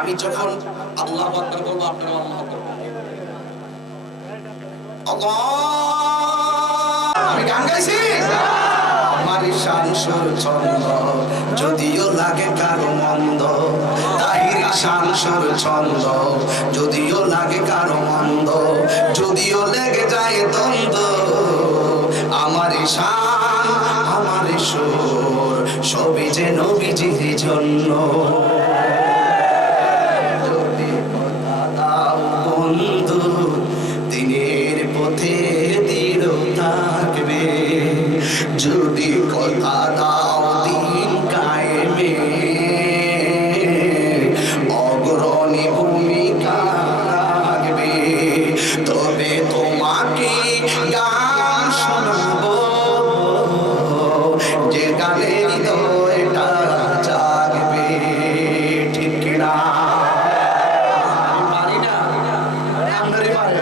আমি যখন আল্লাহু আকবার বলবো আপনারা আল্লাহু আকবার আল্লাহ। আমি গান গাইছি, আমার শান সুর ছন্দ যদিও লাগে কারো মন্দ, তাহির শান সুর ছন্দ যদিও লাগে কারো মন্দ, যদিও লেগে যায় দ্বন্দ্ব, আমার শান আমার সুর সবই যে নবীজির জন্য। যদি কথা দাও বন্ধু দিনের পথে দৃঢ় থাকবে, যদি কথা দাও দিন কায়েমে অগ্রণী ভূমিকা রাখবে, তবে তোমাকে গান শোনাবো যে গানে হৃদয়টা জাগবে। ঠিক কিনা? পারি না আপনারই পারে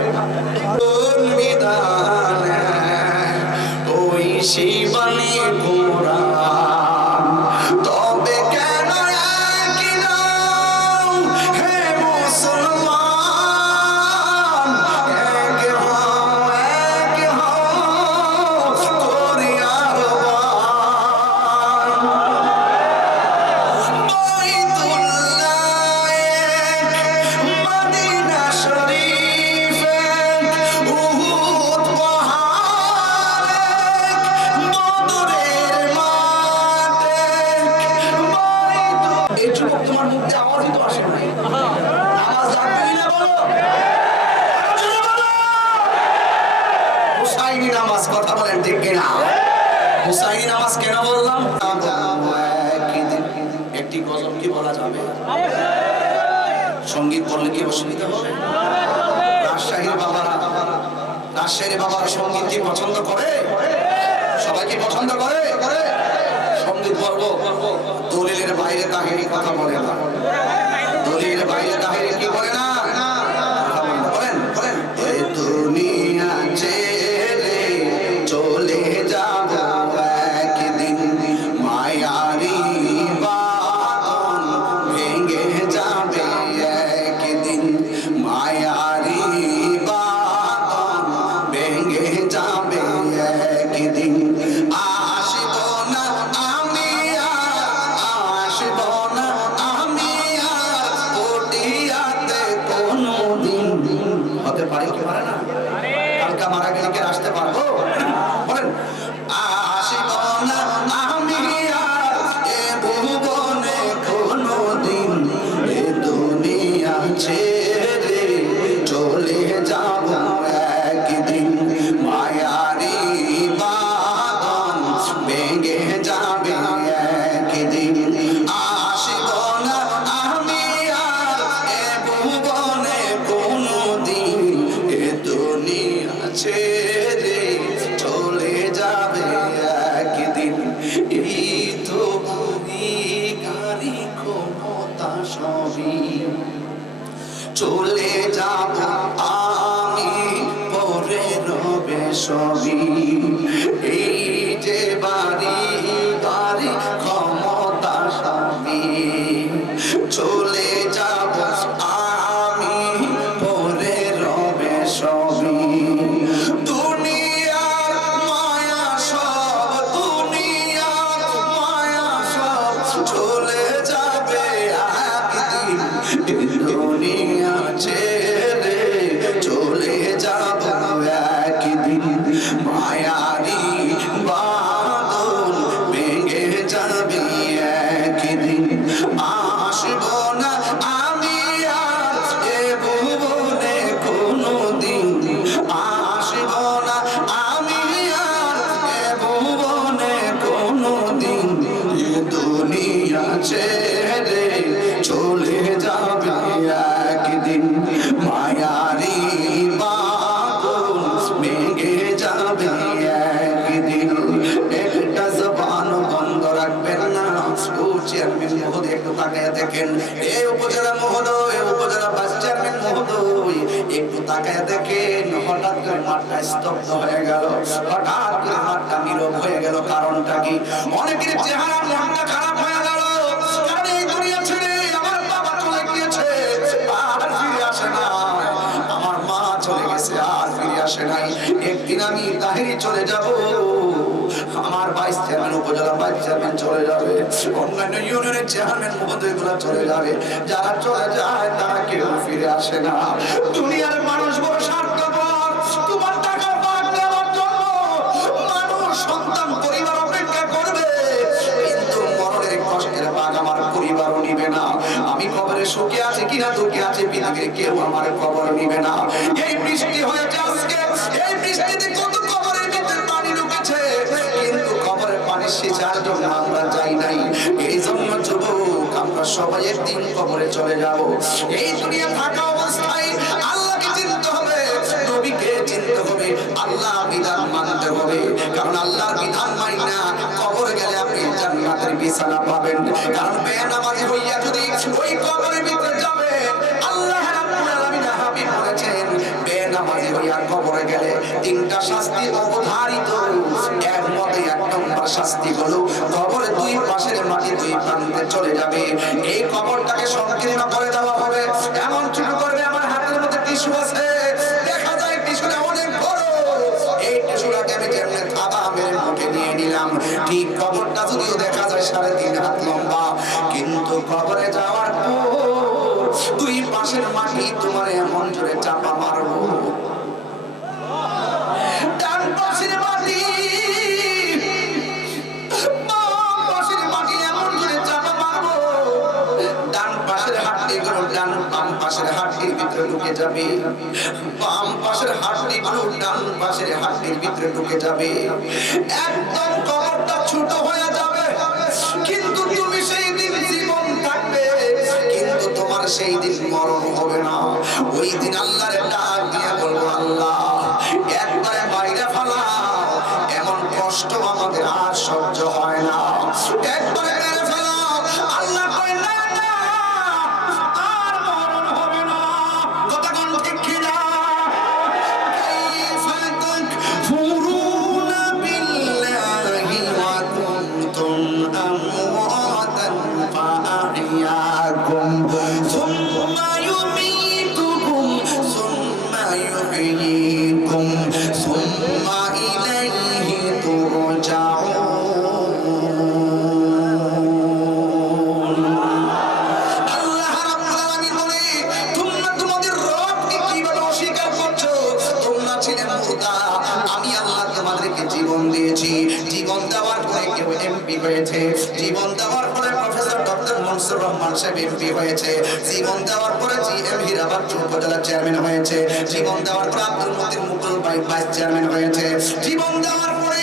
ওই শিবানী কোরআন, তবে কেন একই নাম হে মুসলমান, এক হও করিয়া বাইতুল্লাহ এক, মদিনা শরীফ এক, উহুদ পাহাড় এক, বদরের মাঠ এক, এই যুবক তোমার মুখ দিয়ে আওয়াজই তো আসে নাই। নামাজ লাগবে কিনা বলো? হুসাইনি নামাজ, কথা বলেন ঠিক কিনা? হুসাইনি নামাজ কেন বললাম? একটি গজল কি বলা যাবে? সঙ্গীত বললে কি অসুবিধা হবে? রাজশাহীর বাবারা সঙ্গীত কি পছন্দ করে? সবাই কি পছন্দ করে? সঙ্গীত বলবো, দলিলের বাইরে তাহিরি কথা বলে না, দলিলের বাইরে তাহিরি কি বলে না, বলেন বলেন। এই দুনিয়া ছেড়ে চলে যাব একদিন, মায়ারি বাঁধন ভেঙে যাবে একদিন, মায়ারি বাঁধন ভেঙে যাবে একদিন। আসব না আমি আসব না আমি পটিয়াতে কোনোদিন। হতে পারে কি পারে না? কালকা মারা গেলে কি আসতে পারবো? বলেন আসব না আমি এ ভুবনে কোনোদিন, এ দুনিয়া ছেড়ে চলে যাব একদিন, মায়ারি বাঁধন ভেঙে যাবে একদিন। আসব না আমি এ ভুবনে কোনোদিন, এ দুনিয়া ছেড়ে চলে যাবে একদিন। এই তো গাড়ি ক্ষমতা সবই চলে যাব আমি, পরে রবে সবই। এই যে বাড়ি গাড়ি ক্ষমতা সবই চলে যাব আমি, পরে রবে সবই। দুনিয়ার মায়া সব, দুনিয়ার মায়া সব চলে যাবে একদিন, দুনিয়া ছেড়ে চলে যাব একদিন, মায়ারি বাঁধন ভেঙে যাবে একদিন। আসব না আমি এ ভুবনে কোনোদিন, আসব না আমি এ ভুবনে কোনোদিন, এ দুনিয়া ছেড়ে চলে যাবে একদিন, মায়ারি বাঁধন ভেঙে যাবে একদিন। একটা জবান বন্ধ রাখবেন না। ও চেয়ারম্যান মহোদয় একটু তাকায় দেখেন, এই উপজেলা মহোদয়, উপজেলা ভাইস চেয়ারম্যান মহোদয় একটু তাকায় দেখেন, হঠাৎ করে মাঠটা স্তব্ধ হয়ে গেল, হঠাৎ করে মাঠটা নীরব হয়ে গেল। কারণটা কি? অনেকের চেহারা মনটা খারাপ হয়ে গেল, কারণ এই দুনিয়া ছেড়ে আমার বাবা চলে গিয়েছে, চলে যাব, আমার ভাইস চেয়ারম্যান, উপজেলা ভাইস চেয়ারম্যান চলে যাবে, অন্যান্য ইউনিয়নের চেয়ারম্যান মহোদয়গুলো চলে যাবে। যারা চলে যায় তারা কেউ ফিরে আসে না। দুনিয়ার মানুষ বড় স্বার্থপর। তোমার টাকা ভাগ দেওয়ার জন্য মানুষ, সন্তান, পরিবার অপেক্ষা করবে, কিন্তু মরণের কষ্টের ভাগ আমার পরিবারও নিবে না। আমি কবরে সুখে আছে কিনা দুঃখে আছে পৃথিবীর কেউ আমার কবর নিবে না। এই বৃষ্টি হয়েছে আজকে, এই বৃষ্টিতে কত কবরের ভিতরে পানি ঢুকেছে, কিন্তু কবরের পানি সেচার জন্য আমরা যাই নাই। এই জন্য যুবক, আমরা সবাই একদিন কবরে চলে যাব। এই দুনিয়া থাকা অবস্থায় আল্লাহকে চিনতে হবে, নবীকে চিনতে হবে, আল্লাহ বিধান মানতে হবে। কারণ আল্লাহর বিধান মানি না, কবরে গেলে আপনি জান্নাতের বিছানা পাবেন। কারণ বেনামাজি হইয়া যদি ওই কবরের ভিতরে যাবে, আল্লাহ রাব্বুল আলামিন হাবিব বলেছেন, বেনামাজি হইয়া কবরে গেলে তিনটা শাস্তি অবধারিত। এর মধ্যে এক নম্বর শাস্তি হলো কবরের দুই পাশের মাটি দুই প্রান্তে চলে যাবে। এই কবরটাকে সংকীর্ণ করে দেওয়া হবে, এমন ছোট করবে। আমার হাতের মধ্যে টিস্যু আছে, দেখা যায় টিস্যুটা অনেক বড়। এই টিস্যুটাকে আমি যেমন থাবা মেরে মুখে নিয়ে নিলাম, ঠিক কবরটা যদিও দেখা যায় 3.5 হাত লম্বা, কিন্তু কবরে যাওয়ার পর দুই পাশের মাটি তোমার এমন জোরে চাপা মারবো, ডান পাশের মাটি বাম পাশের মাটি এমন জোরে চাপা মারবো, ডান পাশের হাড্ডিগুলো বাম পাশের হাড্ডির ভিতরে ঢুকে যাবে, বাম পাশের হাড্ডিগুলো ডান পাশের হাড্ডির ভিতরে ঢুকে যাবে। একদম কবরটা ছোট হয়ে যাবে, কিন্তু তুমি সেই দিন জীবন থাকবে, কিন্তু তোমার সেই দিন মরণ হবে না। ওই দিন আল্লাহর ডাক দিয়ে বলবো, আল্লাহ একবারে বাইরে ফেলাও, এমন কষ্ট আমাদের আর সহ্য হয় না, একবারে মেরে ফেলাও। আল্লাহ কয় না, না আর মরণ হবে না। কথা কোন ঠিক কিনা? কাইফা তাকফুরুনা বিল্লাহি ওয়া কুনতুম আমওয়াতান ফাআহইয়াকুম সুম্মা ইউমীতুকুম সুম্মা ইউহয়ীকুম সুম্মা ইলাইহি তুরজাউন। আল্লাহ রাব্বুল আলামিন বলে, তোমরা তোমাদের রবকে কিভাবে অস্বীকার করছো? তোমরা ছিলে মুর্দা, আমি আল্লাহ তোমাদেরকে জীবন দিয়েছি। জীবন দেওয়ার পরে কেউ এমপি হয়েছে, জীবন দেওয়ার পরে প্রফেসর ডক্টর মনসুর রহমান সাহেব এমপি হয়েছে, জীবন দেওয়ার পরে জিএম হীরাবাদ উপজেলা চেয়ারম্যান হয়েছে, জীবন দেওয়ার পরে আব্দুল মতিন মুকুল ভাই ভাইস চেয়ারম্যান হয়েছে, জীবন দেওয়ার পরে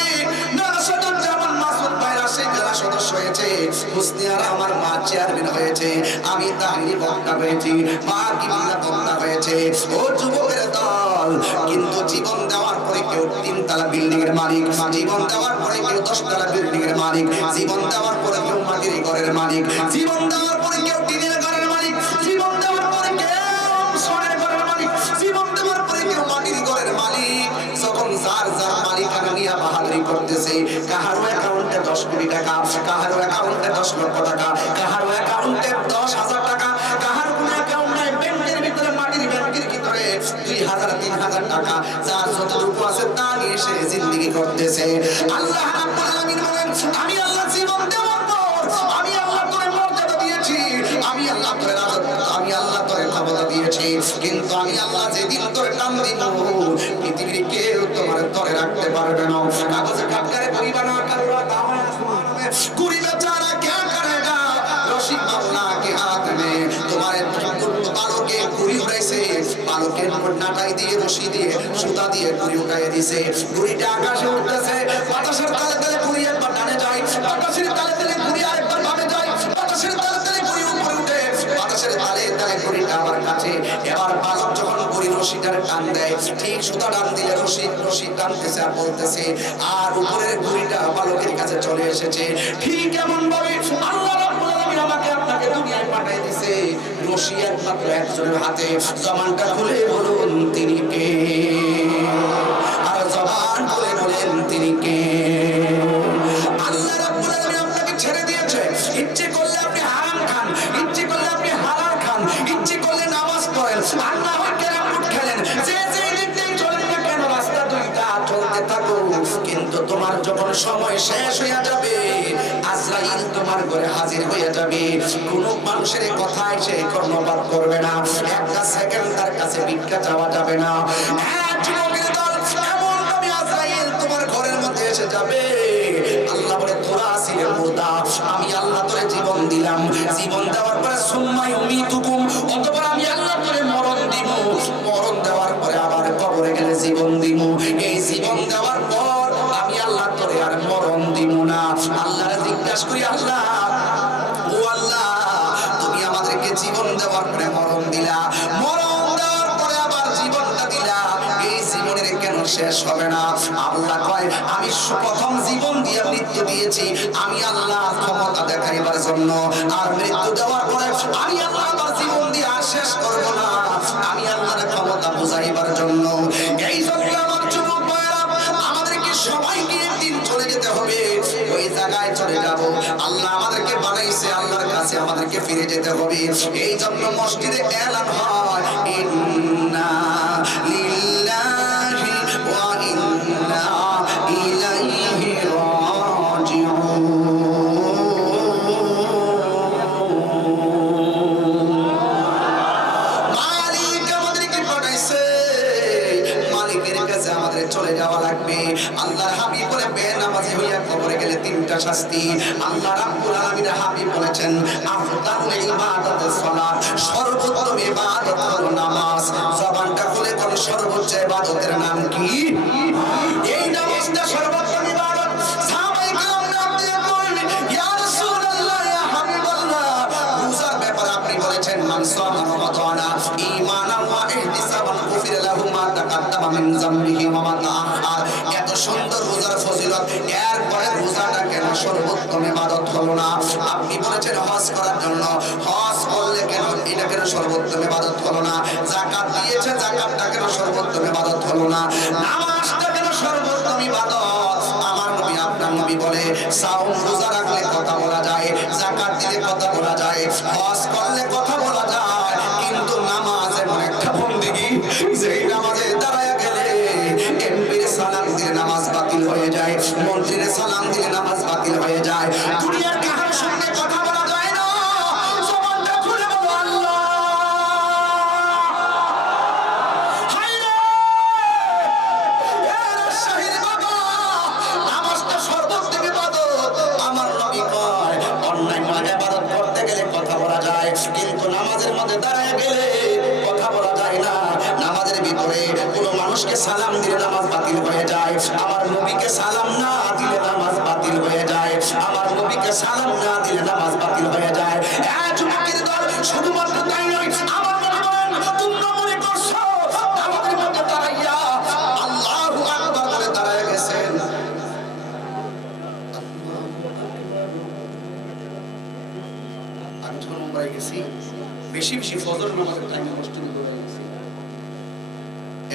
নাসরুজ্জামান মাসুদ ভাই রাজশাহী জেলা সদস্য হয়েছে, হুসনিয়ারা আমার মা চেয়ারম্যান হয়েছে, আমি তাহিরি বক্তা হয়েছি, মা কিবলা বক্তা হয়েছে। ও যুবকের দল, কিন্তু জীবন দেওয়ার পরে কেউ 3 তলা বিল্ডিং এর মালিক, জীবন দেওয়ার পরে কেউ 10 তলা বিল্ডিং এর মালিক, জীবন দেওয়ার পরে কেউ মাটির ঘরের মালিক, জীবন দেওয়ার পরে কেউ টিনের ঘরের মালিক, জীবন দেওয়ার পরে কেউ সোনার ঘরের মালিক, জীবন দেওয়ার পরে কেউ মাটির ঘরের মালিক। যখন যার যার মালিকানা নিয়ে বাহাদুরি করতেছে, কাহারো অ্যাকাউন্টে 10 কোটি টাকা, কাহারো অ্যাকাউন্টে 10 লক্ষ টাকা, কাহারো অ্যাকাউন্টে 10,000 টাকা, কাহারো কোন অ্যাকাউন্টে ব্যাংকের ভিতরে মাটির ব্যাংকের ভিতরে 2,000 3,000 টাকা, যার যতটুকু আছে তা নিয়ে সে জিন্দেগি করতেছে। আল্লাহ রাব্বুল আলামিন বলেন, আমি আল্লাহ জীবন দেওয়ার পর আমি আল্লাহ তোরে মর্যাদা দিয়েছি, আমি আল্লাহ তোরে রাজত্ব, আমি আল্লাহ তোরে ক্ষমতা দিয়েছি, কিন্তু আমি আল্লাহ যেদিন তোরে টান দিব, পৃথিবীর কেউ তোমার ধরে রাখতে পারবে না। কাগজে কাটকারে কুড়ি বানা করবা দাওয়া আসমান মে কুড়ি বেচারা क्या करेगा, রশি মাওলা के हाथ में তোমারে পালকে কুড়ি উড়াইছে, পালকের উপর নাটাই দিয়ে রশি দিয়ে সুতা দিয়ে কুড়ি উঠাই দিছে, কুড়িটা আকাশে উঠতেছে, বাতাসের তালে তালে কুড়ি একবার ডানে যায়, বাতাসের তালে তালে কুড়ি আরেকবার বামে যায়, বাতাসের তালে তালে কুড়ি উপরে উঠে, বাতাসের তালে তালে কুড়িটা আবার কাছে। এবার পালক যখন কুড়ি রশিটার টান দেয়, ঠিক সুতা টান দিলে রশি টানতেছে আর বলতেছে, আর উপরের কুড়িটা পালকের কাছে চলে এসেছে। ঠিক এমন ভাবে আল্লাহ রাব্বুল আলামিন আমাকে আপনাকে দুনিয়ায় পাঠিয়ে দিয়েছে, রশি একমাত্র একজনের হাতে। জবানটা খুলে বলুন তিনি কে, আর জবান খুলে বলেন তিনি কে। আল্লাহ রাব্বুল আলামিন আপনাকে ছেড়ে দিয়েছে, ইচ্ছে করলে আপনি হারাম খান, ইচ্ছে করলে আপনি হালাল খান, ইচ্ছে করলে নামাজ পড়েন, আর না হয় ক্যারাম বোর্ড খেলেন, যে যে দিক দিয়ে চলেন না কেন, রাস্তা দুইটা চলতে থাকুন। তোমার যখন সময় শেষ হয়ে যাবে আজরাইল তোমার ঘরে হাজির হয়ে যাবে। কোনো মানুষের কথায় সে কর্ণপাত করবে না, একটা সেকেন্ড তার কাছে ভিক্ষা চাওয়া যাবে না। যুবকের দল, এমন ভাবে আজরাইল তোমার ঘরের মধ্যে এসে যাবে, আল্লাহ বলে তোরা আসিলে মুর্দা, আমি আল্লাহ তোরে জীবন দিলাম, জীবন দেওয়ার পরে সুম্মা ইউমিতুকুম, অতঃপর আমি আল্লাহ তোরে মরণ দিব, মরণ দেওয়ার পরে আবার কবরে গেলে জীবন দিব, এই জীবন দেওয়ার পর আমি আল্লাহ তোরে আর মরণ দিব না। আল্লাহরে জিজ্ঞাসা করি, আল্লাহ ও আল্লাহ, তুমি আমাদেরকে জীবন দেওয়ার পরে মরণ দিলা, মরণ দেওয়ার পরে আবার জীবনটা দিলা, এই জীবনের কেন শেষ হবে না? আল্লাহ কয়, আমি প্রথম জীবন দিয়ে মৃত্যু দিয়েছি আমি আল্লাহ ক্ষমতা দেখাইবার জন্য, আর মৃত্যু দেওয়ার পরে আমি আল্লাহ আবার জীবন দিয়ে আর শেষ করব না, আমি আল্লাহর ক্ষমতা বুঝাইবার জন্য। এই জন্য আমার যুবক ভাইরা, আমাদেরকে সবাইকে একদিন চলে যেতে হবে, ওই জায়গায় চলে যাব। আল্লাহ আমাদেরকে বানাইছে, আল্লাহর কাছে আমাদেরকে ফিরে যেতে হবে। এই জন্য মসজিদে এলান হয়, ইন্না লিল্লাহি ওয়া ইন্না ইলাইহি রাজিউন। মালিক আমাদেরকে পাঠাইছে, মালিকের কাছে আমাদের চলে যাওয়া লাগবে। আল্লাহর হাবিব বলে, বেনামাজি হইয়া কবরে গেলে তিনটা শাস্তি। আল্লাহ রাব্বুল আলামিনের হাবিব বলেছেন, আফদালুল ইবাদাতুস সালাত, সর্বোত্তম ইবাদত হলো নামাজ। জবানটা খুলে কোন সর্বোচ্চ ইবাদতের নাম কি? এই নামাজটা সর্বোত্তম ইবাদত। সাহাবায়ে কেরাম ডাক দিয়ে বললেন, ইয়া রাসূলুল্লাহ, ইয়া হাবিবাল্লাহ, রোজার ব্যাপারে আপনি বলেছেন, মান সামা রমাদানা ঈমানান ওয়া ইহতিসাবান গুফিরা লাহু মা তাকাদ্দামা মিন যামবিহি ওয়া মা তাআখার। এত সুন্দর রোজার ফজিলত, এরপরে রোজাটা কেন সর্বোত্তম ইবাদত হলো না? আপনি বলেছেন হজ করার জন্য, হজ করলে কেন এটা কেন সর্বোত্তম ইবাদত হলো না? যাকাত দিয়েছে, যাকাতটা কেন সর্বোত্তম ইবাদত হলো না? নামাজটা কেন সর্বোত্তম ইবাদত? আমার নবী, আপনার নবী বলে, সাওম রোজা রাখলে কথা বলা যায়, যাকাত দিলে কথা বলা যায়, হজ করলে কথা বলা যায়, কিন্তু নামাজ এমন একটা বন্দেগী, যেই নামাজে দাঁড়ায় গেলে এমপির সালাম দিলে নামাজ বাতিল হয়ে যায়, মন্ত্রীর সালাম দিলে নামাজ বাতিল হয়ে যায়, দুনিয়ার কারোর সঙ্গে কথা বলা যায় না। জবানটা খুলে বলো, আল্লাহ হায়রে, এর শাহির বাবা, নামাজটা সর্বোত্তম ইবাদত। আমার নবী কয়, অন্যান্য ইবাদত করতে গেলে কথা বলা যায়, কিন্তু নামাজের মধ্যে দাঁড়ায় গেলে কথা বলা যায় না। নামাজের ভিতরে কোনো মানুষকে সালাম দিলে নামাজ বাতিল হয়ে যায়, আমার নবীকে সালাম না দিলে নামাজ বাতিল হয়ে যায়, আমার নবীকে সালাম না দিলে নামাজ বাতিল হয়ে যায়। যুবকের দল, শুধুমাত্র তাই নয়, আমার নবী বলেন, তোমরা মনে করছো নামাজের মধ্যে দাঁড়াইয়া আল্লাহু আকবার বলে দাঁড়ায় গেছেন, আমি যখন মুম্বাই গেছি, বেশি বেশি ফজর নামাজের টাইমে নষ্ট করে গেছি,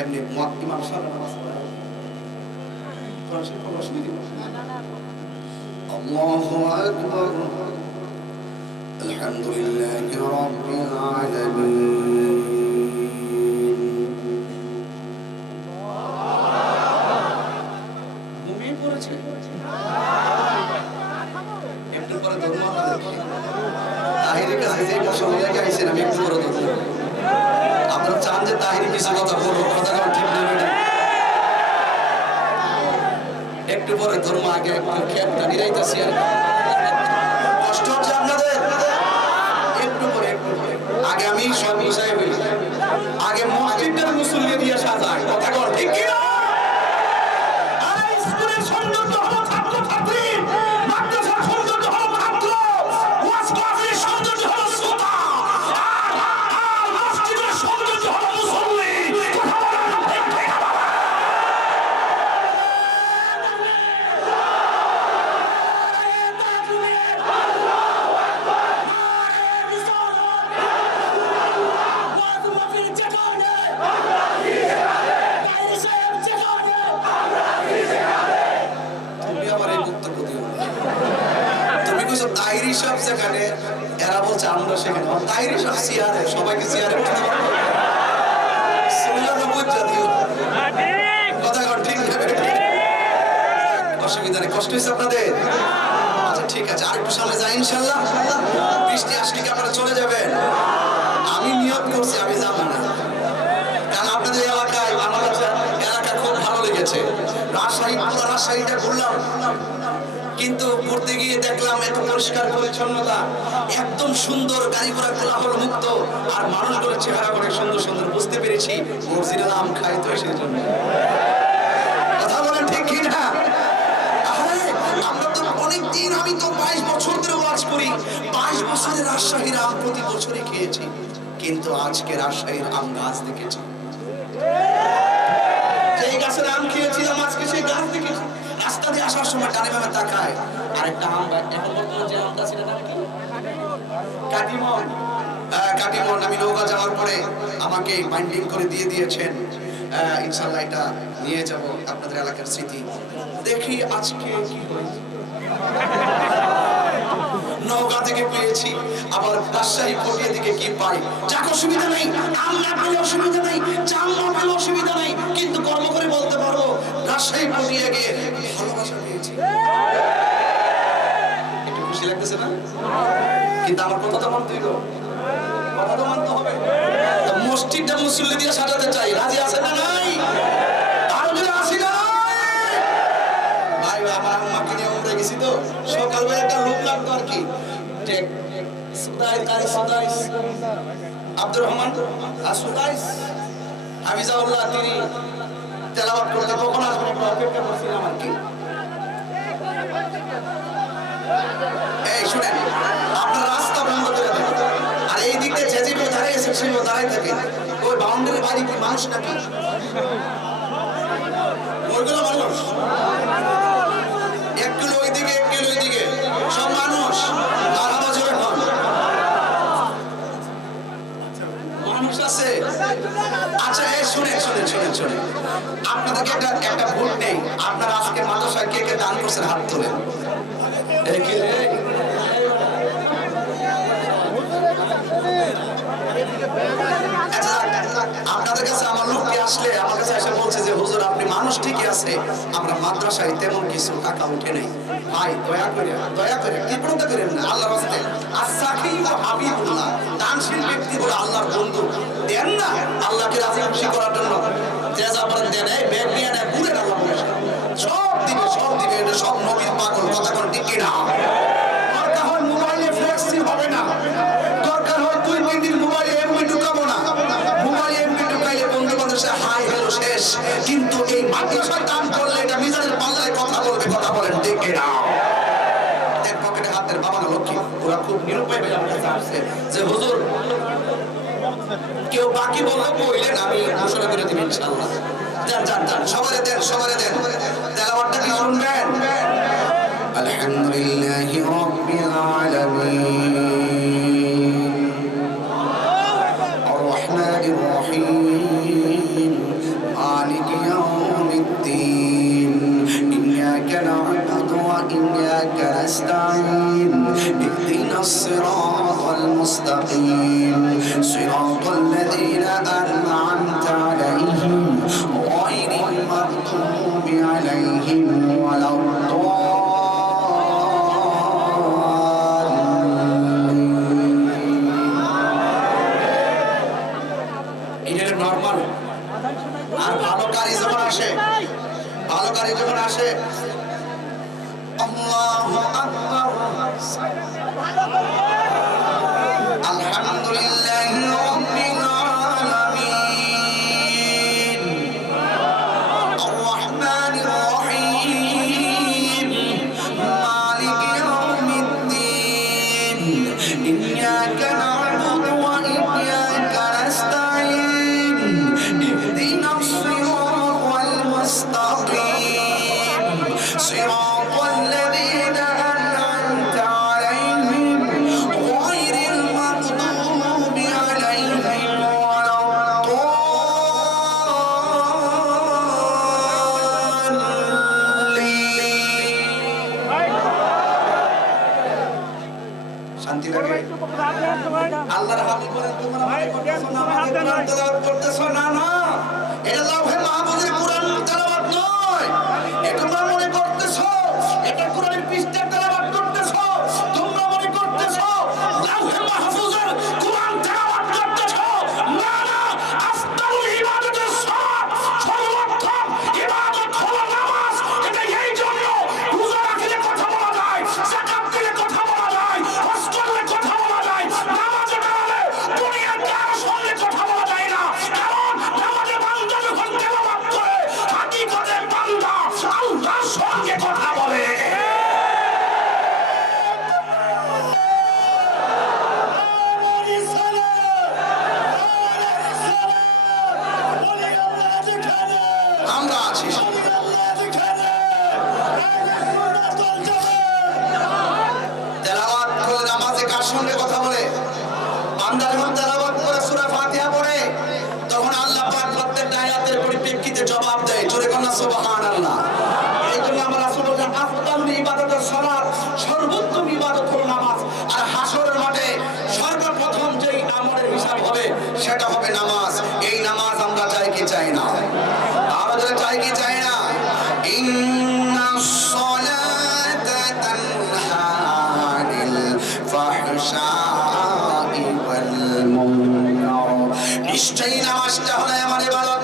এমনি ইমাম সাহেব নামাজ পড়ে আল্লাহু আকবার, আলহামদুলিল্লাহি রাব্বিল আলামিন। ঘুমিয়ে পড়েছে, একটু পরে ধর্ম তাহিরের কাছে যে বছর লেগে আইছেন, আমি একটু পরে ধর্ম, আপনারা চান যে তাহিরি কিছু কথা বলবো, কথা ঠিক নেবে না, একটু পরে ধর্ম, আগে একটু খেপটা নিরাইতেছি, আর কষ্ট হচ্ছে আপনাদের, একটু পরে আগে আমি সব বিষয় বলি, আগে মসজিদটার মুসল্লি দিয়ে সাজায়, কথা কর ঠিক কি না? স্কুলের সৌন্দর্য হলো ছাত্র ছাত্রী, মাদ্রাসার সৌন্দর্য হলো ছাত্র, ওয়াজ মাহফিলের সৌন্দর্য হলো শ্রোতা, আর মসজিদের সৌন্দর্য হলো মুসল্লি। কথা বলেন ঠিক কি না? কষ্ট হয়েছে আপনাদের? আচ্ছা ঠিক আছে, আর একটু সামনে যাই ইনশাল্লাহ। বৃষ্টি আসলে কি আপনারা চলে যাবেন? আমি নিয়ত করছি আমি যাবো না, কারণ আপনাদের এলাকায় আমার কাছে এলাকা খুব ভালো লেগেছে। রাজশাহী, পুরো রাজশাহীটা ঘুরলাম, কিন্তু ঘুরতে গিয়ে দেখলাম এত পরিষ্কার পরিচ্ছন্নতা, একদম সুন্দর, গাড়ি ঘোড়া কোলাহল মুক্ত, আর মানুষগুলোর চেহারা অনেক সুন্দর সুন্দর। বুঝতে পেরেছি মসজিদের আম খাই তো সেই জন্য। কথা বলেন ঠিক কি না? আমরা তো অনেকদিন, আমি তো 22 বছর ধরে ওয়াজ করি, 22 বছরের রাজশাহীর আম প্রতি বছরই খেয়েছি, কিন্তু আজকে রাজশাহীর আম গাছ দেখেছি। যেই গাছের আম খেয়েছিলাম আজকে সেই গাছ দেখেছি। রাস্তা দিয়ে আসার সময় ডানে বামে তাকায় আরেকটা আম, এখন বর্তমানে যে আমটা ছিল না কি কাটিমন, কাটিমন আমি নৌকা যাওয়ার পরে আমাকে বাইন্ডিং করে দিয়ে দিয়েছেন। ইনশাআল্লাহ এটা নিয়ে যাব আপনাদের এলাকার স্মৃতি। দেখি আজকে কি হয়েছে, নৌকা থেকে পেয়েছি, আবার রাজশাহী পটিয়া থেকে কি পাই। যাক অসুবিধা নেই, আম না পেলে অসুবিধা নেই, জাম না পেলে অসুবিধা নেই, কিন্তু কর্ম করে বলতে পারবো রাজশাহী পটিয়া গিয়ে ভালোবাসা পেয়েছি। একটু খুশি লাগতেছে না? কিন্তু আমার কথা তো মানতে হইল, কথা তো মানতে হবে। মসজিদটা মুসল্লি দিয়ে সাজাতে চাই, রাজি আছে না নাই? আরো যদি আসি না ভাই, আমার আম্মাকে নিয়ে উমরা গেছি তো, সকালবেলা একটা লোক লাগতো আর কি, আব্দুর রহমান সুদাইস হাফিজাহুল্লাহ, তিনি তেলাওয়াত করতে কখন আসবেন অপেক্ষা করছিলাম আর কি। এই শুনেন, আপনার রাস্তা বন্ধ করে দেন, আর এই দিক দিয়ে যে যেগুলো দাঁড়িয়ে আছে সেগুলো দাঁড়াই থাকে। ওই বাউন্ডারি বাড়ি কি মানুষ নাকি? ওইগুলো মানুষ, এক কিলো ওইদিকে এক কিলো ওইদিকে, সব মানুষ। আর আওয়াজ হবে না, মানুষ আছে। আচ্ছা এই শুনেন শুনেন শুনেন শুনেন, আপনাদেরকে একটা ভোট নেই। আপনারা আজকে মাদ্রাসায় কে কে দান করছেন হাত তোলেন। আপনাদের কাছে আমার লোককে আসলে আমার কাছে এসে বলছে যে হুজুর আপনি মানুষ ঠিকই আছে, আমরা মাদ্রাসায় তেমন কিছু টাকা উঠে নেই। ভাই দয়া করে কৃপণতা করেন না, আল্লাহর রাস্তে আসাকি ও হাবিবুল্লাহ, দানশীল ব্যক্তি বলে আল্লাহর বন্ধু, দেন না আল্লাহকে রাজি খুশি করার জন্য। যে যা বলেন দেন, এই ব্যাগ নিয়ে নেয় পুরে আল্লাহ সব দিবে, সব দিবে। এটা সব নবীর পাগল, কথা কোন ঠিক না? দরকার হয় মোবাইলে ফ্লেক্সি হবে না, দরকার হয় 2-3 দিন মোবাইলে এমবি ঢুকাবো না, মোবাইলে এমবি ঢুকাইলে বন্ধু বান্ধব হাই হ্যালো শেষ। কিন্তু এই মাদ্রাসায় দান করলে এটা মিজানের পাল্লায় কথা বলবে, কথা বলেন ঠিক না? এক পকেটে হাতের বাবা না লক্ষ্মী, ওরা খুব নিরুপায় হয়ে আমার কাছে আসছে যে হুজুর কেউ বাকি বললো বললেন, আমি ঘোষণা করে দিবি ইনশাআল্লাহ। দেন দেন দেন, সবারে দেন, সবারে দেন। তেলাওয়াতটা কি শুনবেন? আলহামদুলিল্লাহি রাব্বিল আলামিন আর রহমানির রহিম মালিকি ইয়াউমিদ্দিন ইয়্যাকা না'বুদু ওয়া ইয়্যাকা নাস্তাঈন ইহদিনাস সিরাতাল মুস্তাকিম সিরাতাল লাযীনা আন'আমতা আলাইহিম গায়রিল মাগদুবি আলাইহিম ওয়ালাদ। এটা নরমাল। আর ভালো কারি যখন আসে, ভালো কারি যখন আসে, আল্লাহু আকবার, আলহামদুলিল্লাহি রাব্বিল আলামিন আর রহমানির রহিম মালিকি ইয়াউমিদ্দিন ইয়্যাকা না'বুদু ওয়া ইয়্যাকা নাস্তাঈন ইহদিনাস সিরাতাল মুস্তাকিম সিরাতাল লাযীনা আন'আমতা আলাইহিম গায়রিল মাগদুবি আলাইহিম ওয়ালাদ-দাল্লিন। শান্তি লাগে? আল্লাহর হাবিব বলেন তোমরা মনে করতেছো না আমাকে কোরআন তেলাওয়াত করতেছো না? না, এটা লাউহে মাহফুজের কোরআন তেলাওয়াত নয়, এটা তোমরা মনে করতেছো এটা হবে নামাজ। এই নামাজ আমরা চাই কি চাই না? আমরা যারা চাই কি চাই না? ইন্নাস সালাতা তানহা আনিল ফাহশাই ওয়াল মুনকার। নিশ্চয়ই নামাজটা হলো এমন ইবাদত,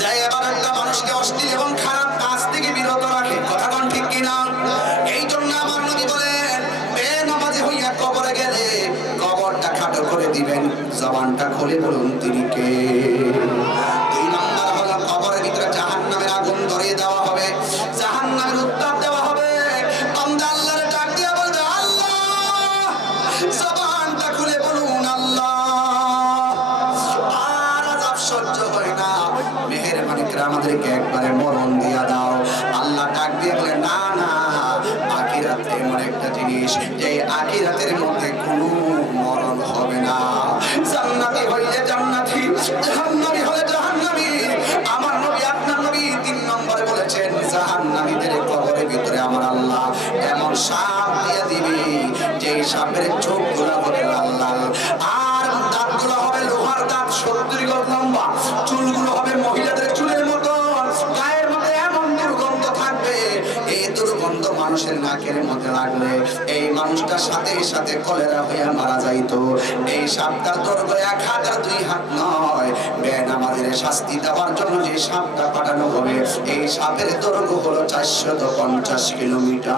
যে ইবাদতটা মানুষকে অশ্লীল এবং খারাপ কাজ থেকে বিরত রাখে। কথা কোন ঠিক কিনা? এই জন্য আমার নবী বলেন, বেনামাজি হইয়া কবরে গেলে কবরটা খাটো করে দিবেন। জবানটা খুলে বলুন তিনি কে? দুই নাম্বার হলো কবরের ভিতরে জাহান্নামের আগুন ধরিয়ে দেওয়া হবে, জাহান্নামের উত্তাপ দেওয়া হবে। বান্দা আল্লাহর ডাক দিয়ে বলবে, আল্লাহ, জবানটা খুলে বলুন আল্লাহ। আর আযাব সহ্য হয় না, মেহেরবানি করে আমাদেরকে একবারে মরণ দিয়া দাও। আল্লাহ ডাক দিয়ে বলে, না না, আখিরাতে এমন একটা জিনিস যে আখিরাতের মধ্যে কোনো মরণ হবে না। জান্নাতি হইলে জান্নাতি, জাহান্নামী হলে জাহান্নামী। আমার নবী, আপনার নবী 3 নম্বরে বলেছেন, জাহান্নামীদের কবরের ভিতরে আমার আল্লাহ এমন সাপ দিয়ে দিবে যে সাপের চোখগুলো হবে লাল লাল, আর দাঁতগুলো হবে লোহার দাঁত, 70 গজ লম্বা। চুলগুলো হবে মহিলাদের চুলের মতো, গায়ের মধ্যে এমন দুর্গন্ধ থাকবে, এই দুর্গন্ধ মানুষের নাকের মধ্যে লাগলে এই মানুষটার সাথে সাথে কলেরা হইয়া মারা যাইতো। এই সাপটার দৈর্ঘ্য 1 হাত আর 2 হাত নয়। বেনামাজির শাস্তি দেওয়ার জন্য যে সাপটা পাঠানো হবে, এই সাপের দৈর্ঘ্য হলো 450 কিলোমিটার।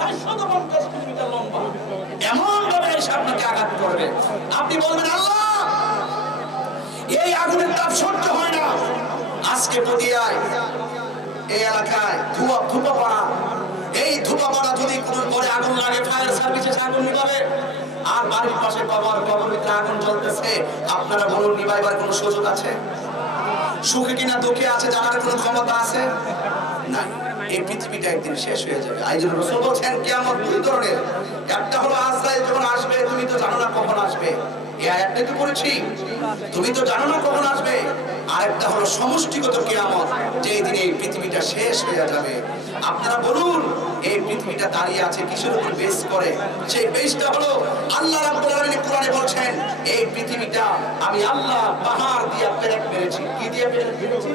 450 কিলোমিটার লম্বা। এমন ভাবে এই সাপটাকে আঘাত করবে, আপনি বলবেন, আল্লাহ, এই আগুনের তাপ সহ্য হয় না। আজকে পটিয়ায় এই এলাকায় ধুপাপাড়া, এই ধুপাপাড়া যদি কোনো ঘরে আগুন লাগে, ফায়ার সার্ভিসে আগুন নিভাবে, আর বাড়ির পাশে কবরের আগুন জ্বলতেছে, আপনারা বলুন, নিভাইবার কোনো সুযোগ আছে? সুখে কিনা দুঃখে আছে জানার কোনো ক্ষমতা আছে? নাই। এই পৃথিবীটা একদিন শেষ হয়ে যাবে। এই জন্য রাসূল বলেছেন, কিয়ামত 2 ধরনের। একটা হলো আজরাইল যখন আসবে, তুমি তো জানো না কখন আসবে। এই আয়াতটা তো পড়েছি, তুমি তো জানো না কখন আসবে। আরেকটা হলো সমষ্টিগত কিয়ামত, যেই দিন এই পৃথিবীটা শেষ হয়ে যাবে। আপনারা বলুন, এই পৃথিবীটা দাঁড়িয়ে আছে কিসের উপর বেস করে? সেই বেসটা হলো আল্লাহ রাব্বুল আলামিন কোরআনে বলছেন, এই পৃথিবীটা আমি আল্লাহ পাহাড় দিয়ে পেরেক মেরেছি। কি দিয়ে পেরেক মেরেছি?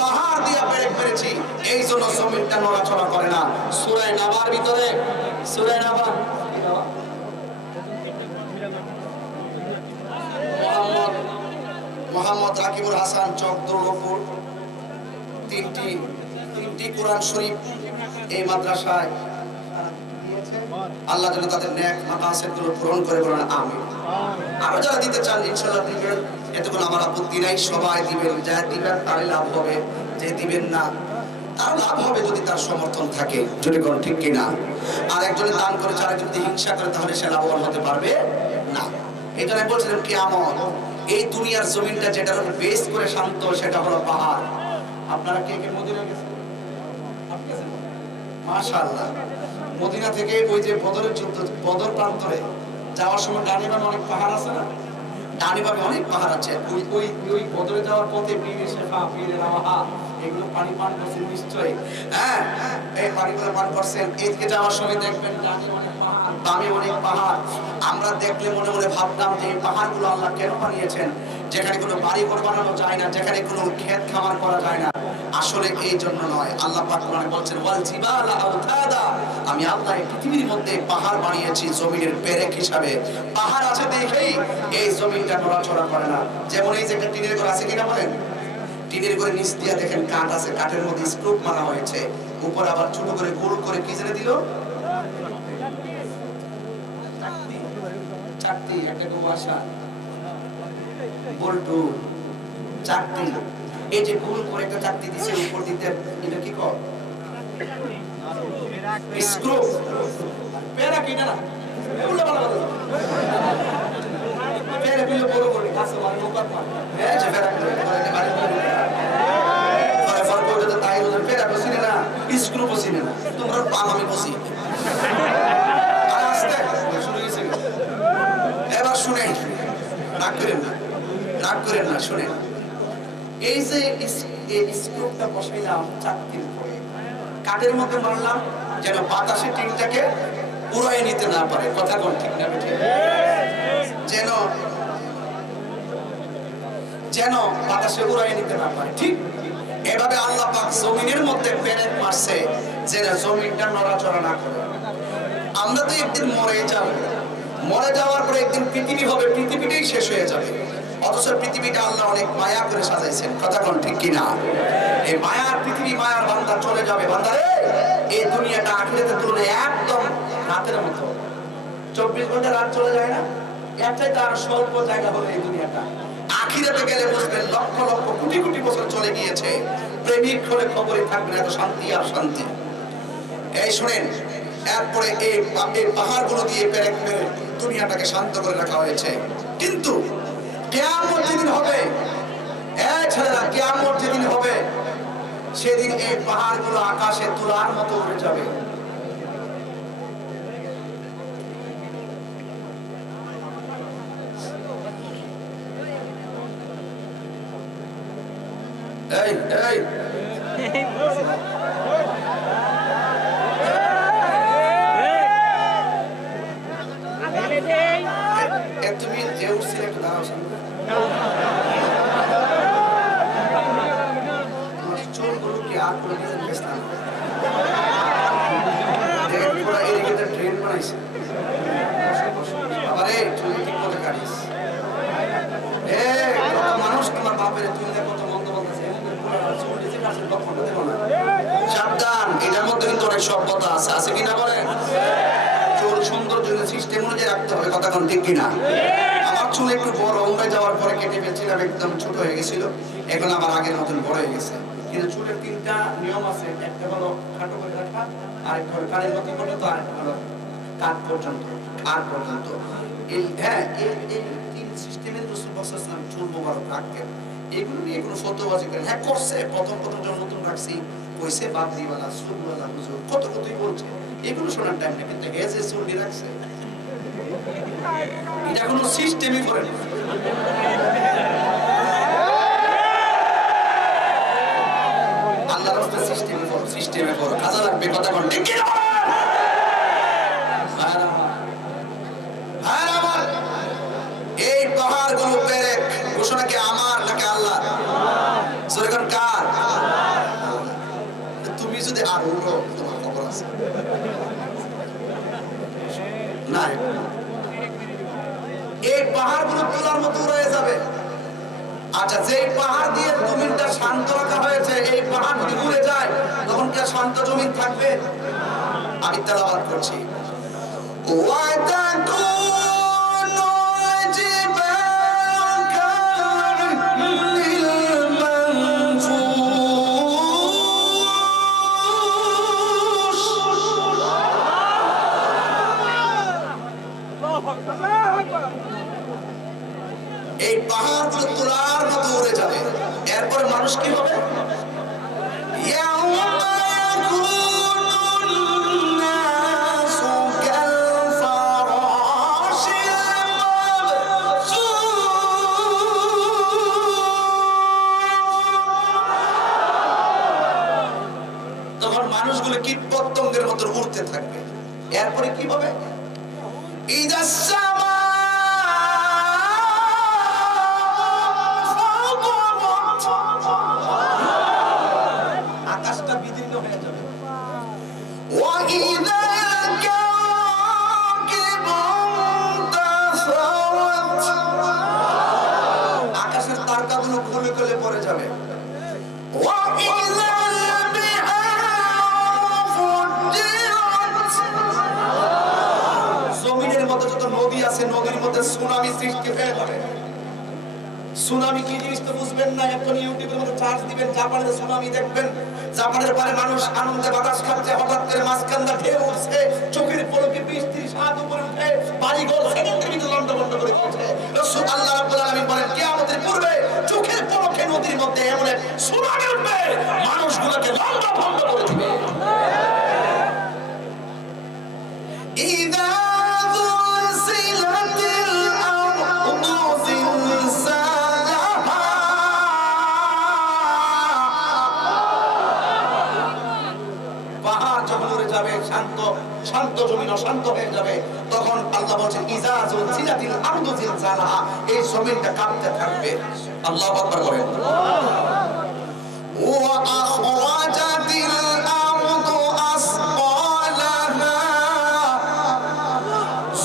পাহাড় দিয়ে পেরেক মেরেছি। এই জন্য জমিনটা নড়াচড়া করে না। সূরা নাবার ভিতরে, সূরা নাবা, মোহাম্মদ রাকিবুল হাসান চকদৌলপুর, তিনটি কোরআন শরীফ এই মাদ্রাসায় আল্লাহ যেন তাদের নেক মাকাসিদগুলো পূরণ করে, বলেন আমিন। আরো যারা দিতে চান ইনশাআল্লাহ দিবেন, এতে কোনো আমার আপত্তি নাই। সবাই দিবেন, যা দিবেন তারই লাভ হবে, যে দিবেন না তার লাভ হবে যদি তার সমর্থন থাকে। যদি কোন ঠিক কিনা? আর একজনে দান করে যারা যদি হিংসা করে, তাহলে সে লাভবান হতে পারবে না। এই জন্য বলছিলাম, কিয়ামত এই দুনিয়ার জমিনটা যেটার উপর বেস করে শান্ত, সেটা হলো পাহাড়। আপনারা কে কে মদিনা গেছেন? মাশাআল্লাহ। মদিনা থেকে ওই যে বদরের যুদ্ধ, বদর প্রান্তরে যাওয়ার সময় ডানে বামে অনেক পাহাড় আছে না? ডানে বামে অনেক পাহাড় আছে। ওই বদরে যাওয়ার পথে পীর শেফা, পীর রাওয়াহা, এগুলো পানি পান করছেন নিশ্চয়ই। হ্যাঁ, এই পানিগুলো পান করছেন। এদিকে যাওয়ার সময় দেখবেন ডানে অনেক পাহাড়, বামে অনেক পাহাড়। আমরা দেখলে মনে মনে ভাবতাম যে এই পাহাড়গুলো আল্লাহ কেন বানিয়েছেন, যেখানে কোনো বাড়ি ঘর বানানো যায় না, যেখানে কোনো ক্ষেত খামার করা যায় না। আসলে এই জন্য নয়। আল্লাহ পাক কোরআনে বলছেন, ওয়াল জিবালা আওতাদা, আমি আল্লাহ এই পৃথিবীর মধ্যে পাহাড় বানিয়েছি জমিনের পেরেক হিসাবে। পাহাড় আছে দেখেই এই জমিনটা নড়াচড়া করে না। যেমন এই যে একটা টিনের ঘর আছে, কিনা বলেন? টিনের ঘরে নিচ দিয়ে দেখেন কাঠ আছে, কাঠের মধ্যে স্ক্রু মারা হয়েছে, উপর আবার ছোট করে গোল করে কি জেনে দিল? চাকতি, একটা কুয়াশা, বল্টু, চাকতি। এই যে গোল করে একটা চাকতি দিছে উপর দিতে, এটা কি কর? স্ক্রু। পেরা কি না? এগুলো বলা বলা। পেরা গুলো বড় করে কাছে মারে, মোকাত মারে। এই যে পেরা গুলো এটা বাড়ি করে। পরে ফল করে তো তাই ওদের পেরা বসিনে না, স্ক্রু বসিনে না। তোমরা পাম আমি বসি। আর আস্তে শুরু হয়েছে। এবার শুনেন, রাগ করেন না, রাগ করেন না, শুনেন। এই যে স্ক্রুটা বসাইলাম চাকতির উপরে, কাঠের মধ্যে মারলাম যেন বাতাসে টিনটাকে উড়াই নিতে না পারে। কথা কোন ঠিক না? যেন যেন বাতাসে উড়াই নিতে না পারে। ঠিক এভাবে আল্লাহ পাক জমিনের মধ্যে পেরেক মারছে যেন জমিনটা নড়াচড়া না করে। আমরা তো একদিন মরে যাব, মরে যাওয়ার পরে একদিন পৃথিবী হবে, পৃথিবীটাই শেষ হয়ে যাবে। অথচ পৃথিবীটা আল্লাহ অনেক মায়া করে সাজাইছেন, কথা কোন ঠিক কিনা? এই মায়ার পৃথিবী, মায়ার বান্দা চলে যাবে। বান্দারে, এই দুনিয়াটা আখিরাতের তুলনায় একদম রাতের মতো। 24 ঘন্টা রাত চলে যায় না, একটাই তার স্বল্প জায়গা হলো এই দুনিয়াটা। আখিরাতে গেলে বুঝবেন লক্ষ লক্ষ কোটি কোটি বছর চলে গিয়েছে। প্রেমিক হলে খবরই থাকবে না, এত শান্তি আর শান্তি। এই শোনেন, এরপরে এই পাহাড়গুলো দিয়ে পেরেক মেরে দুনিয়াটাকে শান্ত করে রাখা হয়েছে। কিন্তু কিয়ামত যেদিন হবে, এই ছেলেরা, কিয়ামত যেদিন হবে সেদিন এই পাহাড়গুলো আকাশে তুলার মতো উড়ে যাবে। এই এই তুমি যে উঠছিলে একটু দাঁড়াও সামনে। চোরগুলো কি আর করে দিয়েছেন বেসলাম? পুরা এদিকে ট্রেন বানাইছে। আরে তুই ঠিক মতো কাটিস। কত মানুষ তোমার বাপের তুই কত মন্দ বলতেছে, সাবধান, এটার মধ্যে কিন্তু অনেক সভ্যতা আছে, আছে কিনা বলেন? চুল সুন্দর জন্য সিস্টেম অনুযায়ী রাখতে হবে, কথা কোন ঠিক কিনা? আমার চুল একটু বড়, উমরায় যাওয়ার পরে কেটে ফেলছিলাম, একদম ছোট হয়ে গেছিল, এখন আবার আগের মতন বড় হয়ে গেছে। কিন্তু চুলের 3টা নিয়ম আছে, একটা হলো খাটো করে রাখা, আরেকটা হলো কানের মতো পর্যন্ত, আরেকটা হলো কাঁধ পর্যন্ত, আর পর্যন্ত। এই এই 3 সিস্টেমের রাসূল বলেছেন চুল মোবারক রাখতে। এগুলো নিয়ে কোনো ফতোয়াবাজি করেন। হ্যাঁ করছে, প্রথম যখন নতুন রাখছি কইছে বাদদিওয়ালা, চুলওয়ালা হুজুর কতই বলছে, এগুলো শোনার টাইম না। কিন্তু হেজে চুল দিয়ে রাখছে, এটা কোনো সিস্টেমই করে না। আল্লাহর রাস্তায় সিস্টেমে করো, কাজে লাগবে, কথা কোন ঠিক কিনা? এই পাহাড়গুলো পেরেক ঘোষণা কি আমার নাকি আল্লাহ? সরকার কার? তুমি যদি আর উঠো তোমার খবর আছে না। এই পাহাড়গুলো তোলার মতো উড়ে যাবে। আচ্ছা, যে পাহাড় দিয়ে জমিনটা শান্ত রাখা হয়েছে, এই পাহাড় যদি উড়ে যায় তখন কি আর শান্ত জমিন থাকবে? আমি তেলাওয়াত করছি। এই পাহাড়গুলো তোলার মতো উড়ে যাবে। এরপর মানুষ কি হবে? তখন মানুষগুলো কীট পতঙ্গের মতো উড়তে থাকবে। এরপরে কি হবে? আকাশটা বিদীর্ণ হয়ে যাবে। আকাশের তারকাগুলো খুলে খুলে পড়ে যাবে। জমিনের মধ্যে যত নদী আছে, নদীর মধ্যে সুনামি সৃষ্টি হয়ে যাবে। সুনামি কি জিনিস তো বুঝবেন না, এখন ইউটিউবের মধ্যে চার্জ দিবেন, জাপানের সুনামি দেখবেন। জাপানের পরে মানুষ আনন্দে বাতাস খাচ্ছে, হঠাৎ করে মাঝখানটা ঢেউ উঠছে, চোখের পলকে 20-30 হাত উপরে উঠে বাড়িঘর সেকেন্ডের ভিতরে লন্ডভন্ড করে দিচ্ছে। রাসূল আল্লাহ রাব্বুল আলামিন বলেন, কিয়ামতের পূর্বে চোখের পলকে নদীর মধ্যে এমন এক সুনামি উঠবে, মানুষগুলোকে লন্ডভন্ড করে দিবে। শান্ত জমিন অশান্ত হয়ে যাবে। তখন আল্লাহ বলেন, ইজা যুলজিলাতিল আরদু জিলজালাহা, এই জমিনটা কাঁপতে থাকবে। আল্লাহু আকবার বলেন। ওয়া আখরাজাতিল আরদু আসকালাহা,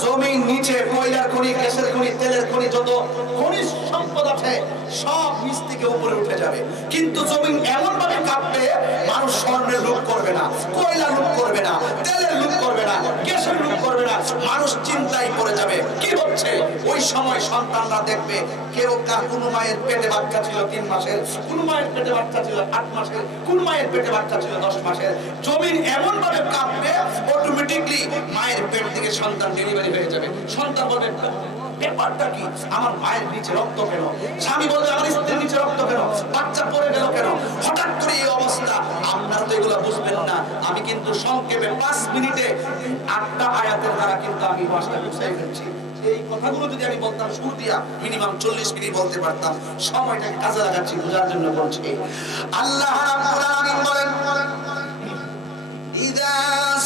জমিন নিচে কয়লার খনি, গ্যাসের খনি, তেলের খনি, যত খনিজ সম্পদ আছে সব নিচ থেকে উপরে উঠে যাবে। কিন্তু জমিন এমন ভাবে কাঁপবে, মানুষ স্বর্ণের লুট করবে না, কয়লা লুট করবে না, তেলের লুট করবে না, গ্যাসের লুট করবে না। মানুষ চিন্তায় পড়ে যাবে কি হচ্ছে। ওই সময় সন্তানরা দেখবে কেউ কোনো মায়ের পেটে বাচ্চা ছিল 3 মাসের, কোন মায়ের পেটে বাচ্চা ছিল 8 মাসের, কোন মায়ের পেটে বাচ্চা ছিল 10 মাসের। জমিন এমন ভাবে কাঁপবে, অটোমেটিকলি মায়ের পেট থেকে সন্তান ডেলিভারি হয়ে যাবে। সন্তান বলবে ব্যাপারটা কি, আমার মায়ের নিচে রক্ত কেন? স্বামী বলবে আমার স্ত্রীর নিচে রক্ত কেন? বাচ্চা পড়ে গেল কেন? হঠাৎ করে এই অবস্থা। আপনারা তো এগুলো বুঝবেন না। আমি কিন্তু সংক্ষেপে 5 মিনিটে 8টা আয়াতের দ্বারা কিন্তু আমি ভাষা বুঝাই ফেলছি। এই কথাগুলো যদি আমি বলতাম শুরু দিয়া মিনিমাম 40 মিনিট বলতে পারতাম। সময়টাকে কাজে লাগাচ্ছি, বোঝার জন্য বলছি। আল্লাহ রাব্বুল আলামিন বলেন, ইযা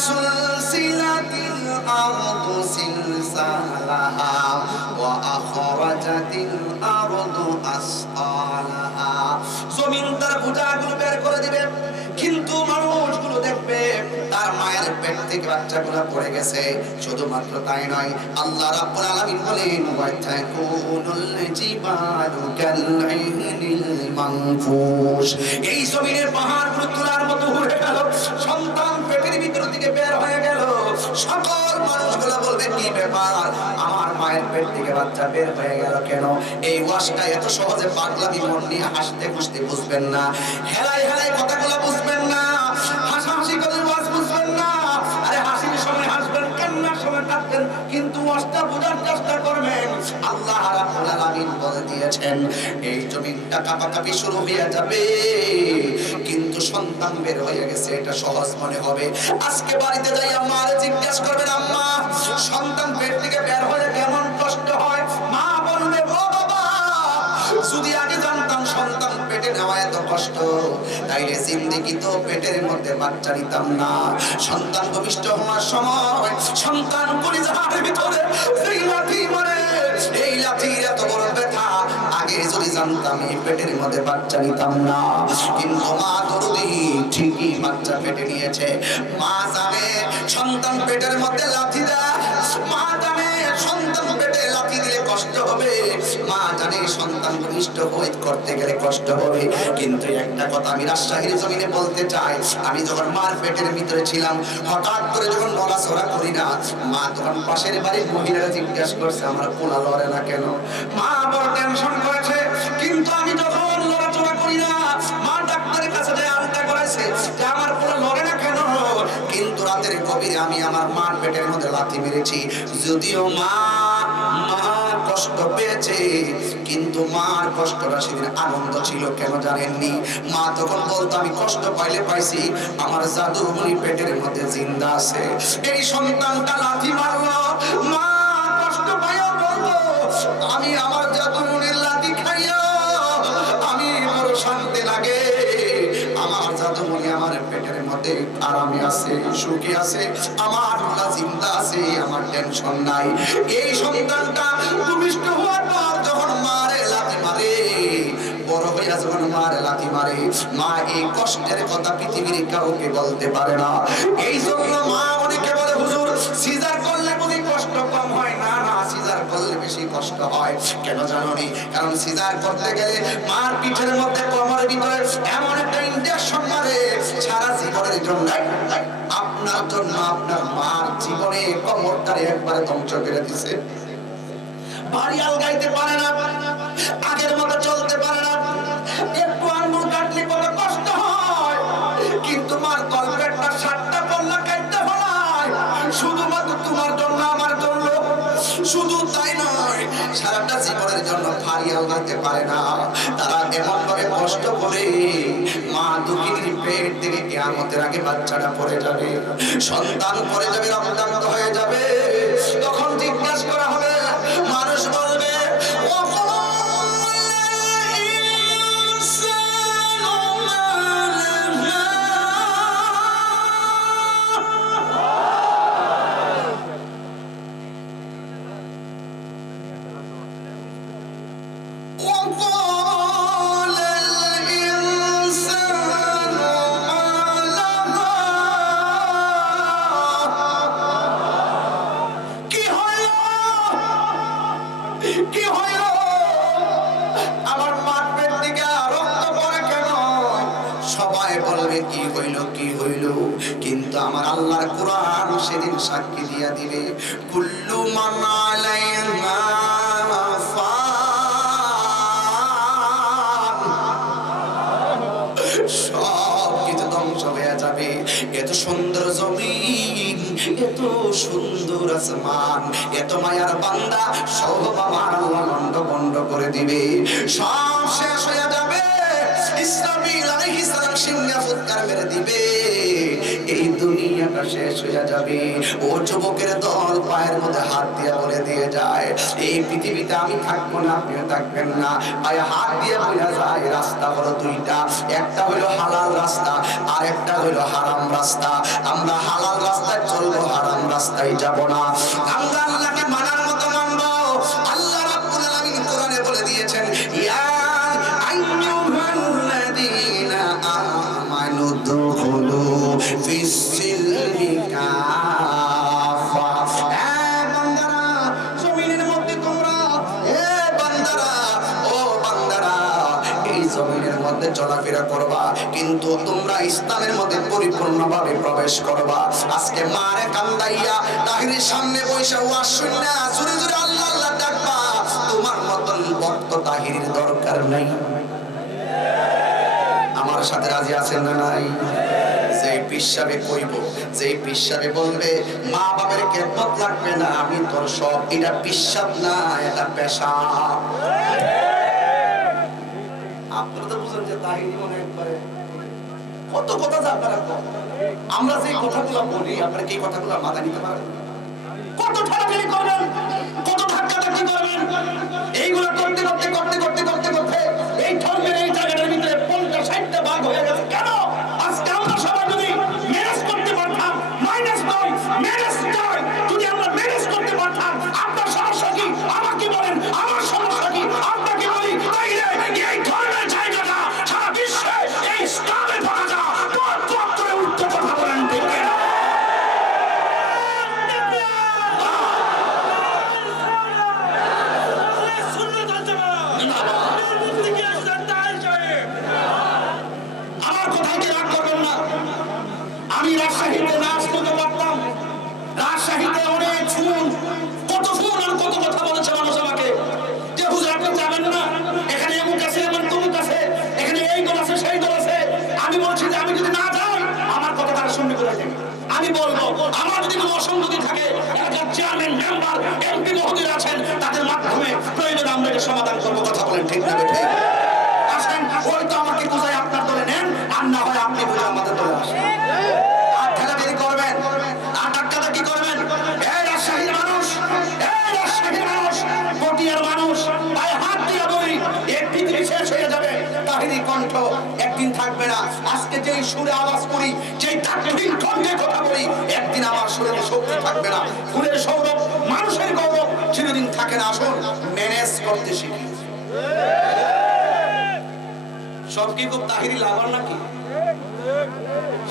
সুলসিলাতিল আরদু সিলসালাহা ওয়া আখরাজাতিল আরদু আসকালাহা। জমিন তার বোঝাগুলো বের করে দিবে, কিন্তু মানুষগুলো দেখবে তার মায়ের পেট থেকে বাচ্চাগুলো পড়ে গেছে। শুধুমাত্র তাই নয়, আল্লাহ রাব্বুল আলামিন বলেন, ওয়া তাকুনুল জিবালু কালইহনিল মানফুশ। এই জমিনের পাহাড়গুলো তুলার মতো উড়ে গেল, সন্তান পেটের ভিতর থেকে বের হয়ে গেল। সকল মানুষগুলো বলবে কি ব্যাপার, আমার মায়ের পেট থেকে বাচ্চা বের হয়ে গেল কেন? এই ওয়াজটা এত সহজে পাগলামি মন নিয়ে হাসতে খুশতে বুঝবেন না, হেলাই হেলাই কথাগুলো বুঝবেন না, হাসাহাসি করে ওয়াজ বুঝবেন না। আরে হাসির সময় হাসবেন, কান্নার সময় কাঁদবেন, কিন্তু ওয়াজটা বোঝার চেষ্টা করবেন। আল্লাহ রাব্বুল আলামিন বলে দিয়েছেন এই জমিনটা কাঁপাকাঁপি শুরু হয়ে যাবে, কিন্তু সন্তান বের হয়ে গেছে এটা সহজ মনে হবে। আজকে বাড়িতে যাই আম্মারে জিজ্ঞাসা করবেন, আম্মা সন্তান পেট থেকে বের হলে কেমন কষ্ট হয়? মা বলবে, ও বাবা যদি আগে জানতাম সন্তান পেটে নেওয়া এত কষ্ট, তাইলে জিন্দেগি তো পেটের মধ্যে বাচ্চা নিতাম না। সন্তান ভূমিষ্ঠ হওয়ার সময় সন্তান কলিজার ভিতরে সেই লাথি মারে, এই লাথির এত বড় ব্যথা, আগে যদি জানতাম এই পেটের মধ্যে বাচ্চা নিতাম না। কিন্তু মা দরদি ঠিকই বাচ্চা পেটে নিয়েছে। মা জানে সন্তান পেটের মধ্যে লাথি দেয়, মা জানে সন্তান পেটে লাথি দিলে কষ্ট হবে, মা জানে সন্তান ভূমিষ্ঠ করতে গেলে কষ্ট হবে। কিন্তু একটা কথা আমি রাজশাহীর জমিনে বলতে চাই, আমি যখন মার পেটের ভিতরে ছিলাম, হঠাৎ করে যখন নড়াচড়া করি না, মা তখন পাশের বাড়ির মহিলারা জিজ্ঞাসা করছে আমার পোলা লড়ে না কেন? মা বড় টেনশন করেছে। কিন্তু আমি যখন লড়াচড়া করি না, মা ডাক্তারের কাছে যায় আলতা করাইছে যে আমার পোলা লড়ে না কেন? কিন্তু রাতের গভীরে আমি আমার মার পেটের মধ্যে লাথি মেরেছি। যদিও মা কষ্ট পেয়েছে, কিন্তু মার কষ্টটা সেদিন আনন্দ ছিল। কেন জানেননি? মা তখন বলতো আমি কষ্ট পাইলে পাইছি, আমার জাদুমণি পেটের মধ্যে জিন্দা আছে। এই সন্তানটা লাথি মারলো, মা কষ্ট পাইয়া বলতো আমি আমার জাদুমণির লাথি খাইয়া আমি বড় শান্তি লাগে, আমার জাদুমণি আমার পেটের মধ্যে আরামে আছে, সুখী আছে, আমার পোলা জিন্দা আছে, আমার টেনশন নাই। এই সন্তানটা ভূমিষ্ঠ হওয়ার পর যখন মারে লাথি মারে, বড় হইয়া যখন মারে লাথি মারে, মা এই কষ্টের কথা পৃথিবীর কাউকে বলতে পারে না। এই জন্য মা অনেকে বলে হুজুর সিজার করলে বুঝি কষ্ট কম হয়? না না, সিজার করলে বেশি কষ্ট হয়। কেন জানোনি? কারণ সিজার করতে গেলে মার পিঠের মধ্যে কোমরের ভিতরে এমন একটা ইনজেকশন মারে, সারা জীবনের জন্য আপনার জন্য আপনার মার জীবনে কোমরটারে একবারে ধ্বংস করে দিছে। বাড়ি আলগাইতে পারে না, আগের মতো চলতে পারে না, একটু আঙ্গুল কাটলে কত কষ্ট হয়। কিন্তু মার তলপেটটা 7টা পল্লা কাটতে হয়, শুধুমাত্র তোমার জন্য আমার জন্য। শুধু তাই নয়, সারাটা জীবনের জন্য ফাড়ি আলগাইতে পারে না। তারা এমন ভাবে কষ্ট করে, মা দুঃখিনীর পেট থেকে কিয়ামতের আগে বাচ্চাটা পড়ে যাবে, সন্তান পড়ে যাবে, রক্তাক্ত হয়ে যাবে। তখন জিজ্ঞাসা করা হবে, মানুষ বলবে কি হইল, কিন্তু আমার আল্লাহর কোরআন সেদিন সাক্ষী দিয়া দিবে, কুল্লু মান আলাইহা সব কিছু ধ্বংস হয়ে যাবে। এত সুন্দর জমিন, এত সুন্দর আসমান, এত মায়ার বান্দা সব আমার আল্লাহ লন্ড বন্ড করে দিবে, সব শেষ হয়ে যাবে। ইসরাফিল আলাইহিস সালাম সিংহা ফুৎকার মেরে দিবে, এই দুনিয়াটা শেষ হয়ে যাবে। ও যুবকের দল পায়ের মধ্যে হাত দিয়ে বলে দিয়ে যায়, এই পৃথিবীতে আমি থাকবো না, আপনিও থাকবেন না। পায়ে হাত দিয়ে বলে যায়, রাস্তা হলো দুইটা, একটা হলো হালাল রাস্তা, আর একটা হলো হারাম রাস্তা। আমরা হালাল রাস্তায় চলবো, হারাম রাস্তায় যাব না। আমরা আল্লাহকে মানার মতো মানবো। আল্লাহ রাব্বুল আলামিন কোরআনে বলে দিয়েছেন, ইয়া আইয়ুহাল্লাযীনা আমানু দুখুলু ফিস-সিলমি কাফা। বান্দারা, জমিনের মধ্যে তোমরা, বান্দারা, ও বান্দারা, এই জমিনের মধ্যে চলাফেরা করবা, কিন্তু তোমরা ইসলামের মধ্যে পরিপূর্ণভাবে প্রবেশ করবা। আজকে মারে কান্দাইয়া তাহিরের সামনে বৈশা ওয়াজ শুননা জোরে জোরে আল্লাহ আল্লাহ ডাকবা। তোমার মতন ভক্ত তাহিরের দরকার নাই। আমার সাথে রাজি আছেন না নাই? যে পিসাবে কইব, যে পিসাবে বলবে মা বাবার খেদমত লাগবে না, আমি তোর সব, এটা পিসাব না, এটা পেশাব। আপনারা তো বুঝেন যে তাহিরি মনে একবারে কত কথা যা আপনারা আমরা যে কথাগুলো বলি, আপনারা কি কথাগুলো মাথা নিতে পারেন? কত ঠেলাঠেলি করবেন, কত ধাক্কাধাক্কি করবেন, এইগুলো করতে করতে করতে করতে করতে করতে এই ধর্মের এই জায়গাটার ভিতরে 50-60টা ভাগ হয়ে গেছে। কেন? আজকে আমরা সবাই যদি ম্যানেজ করতে পারতাম, মাইনাস নয় ম্যানেজ নয়, যদি আমরা ম্যানেজ করতে পারতাম, আপনার সমস্যা কি? আমাকে বলেন, আমার সমস্যা কি? আপনাকে বলি, তাইলে এই ধর্মের জায়গাটা সারা বিশ্বে এই ইসলামের পতাকা পথ পথ করে উঠতে কথা বলেন, ঠিক না? আমার কথায় কি রাগ করবেন না? আমি রাজশাহীতে নাচ করতে পারতাম, রাজশাহীতে অনেক শুন, কত শুন আর কত কথা বলেছে মানুষ আমাকে, যে হুজুর আপনি যাবেন না, এখানে এমুক আছে, এমন তমুক আছে, এখানে এই দল আছে, সেই দল আছে। আমি বলছি যে আমি যদি না যাই, আমার কথা তারা শুনবে করে দেবে। আমি বলবো, আমার যদি কোনো অসঙ্গতি থাকে, এলাকার চেয়ারম্যান, মেম্বার, এমপি মহোদয় আছেন, তাদের মাধ্যমে প্রয়োজনে আমরা এটা সমাধান করবো। কথা বলেন, ঠিক না বেঠিক? আসেন, ওই তো আমাকে বোঝায় আপনার দলে নেন, আর না হয় আপনি বোঝা আমাদের দলে আসেন। আর ঠেলাঠেলি করবেন, আর ধাক্কাধাক্কি করবেন। এই রাজশাহীর মানুষ, এই রাজশাহীর মানুষ, পটিয়ার মানুষ, পায়ে হাত দিয়ে বলি, এই পৃথিবী শেষ হয়ে যাবে, তাহিরি কণ্ঠ একদিন থাকবে না। আজকে যেই সুরে আওয়াজ করি, যেই তাকবীর কণ্ঠে কথা বলি, একদিন আমার শরীরে শক্তি থাকবে না। ফুলের সৌরভ, মানুষের গৌরব চিরদিন থাকে না। আসুন ম্যানেজ করতে শিখি। সব কি খুব তাহিরি লাভার নাকি?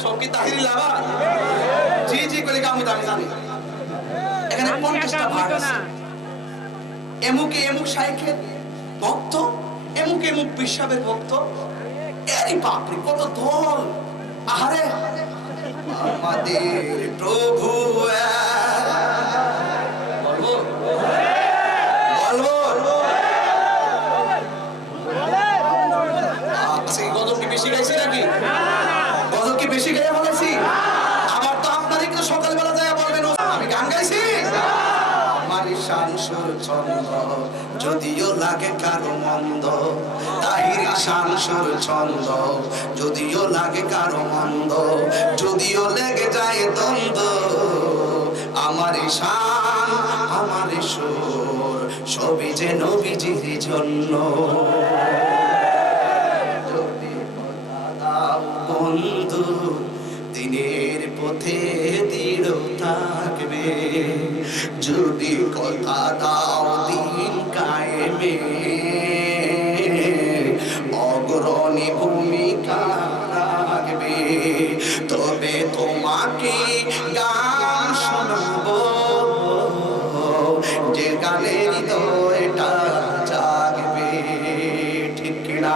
সব কি তাহিরি লাভার? জি জি করে আমি জানি। এখানে 50টা ভাগ আছে। এমুকে এমুক শাইখের ভক্ত, এমুকে এমুক পিসাবের ভক্ত। এরই বাপরে কত দল! আহারে আমাদের প্রভু বলবো বলবো আজকে গজব কি বেশি গাইছি নাকি? গজব কি বেশি গাইয়া বলেছি? আবার তো আপনারই কিন্তু সকালবেলা যায় বলবেন আমি গান গাইছি। আমার শান সুর ছন্দ যদিও লাগে কারো মন্দ, তাহির শান সুর ছন্দ যদিও লাগে কারো মন্দ, যদিও লেগে যায় দ্বন্দ্ব, আমার শান আমার সুর সবই যে নবীজির জন্য। বন্ধু দিনের পথে দৃঢ় থাকবে, যদি কথা দাও দিন কায়েমে, অগ্রণী ভূমিকা রাখবে, তবে তোমাকে গান শোনাবো, যে গানের হৃদয়টা জাগবে, ঠিক না?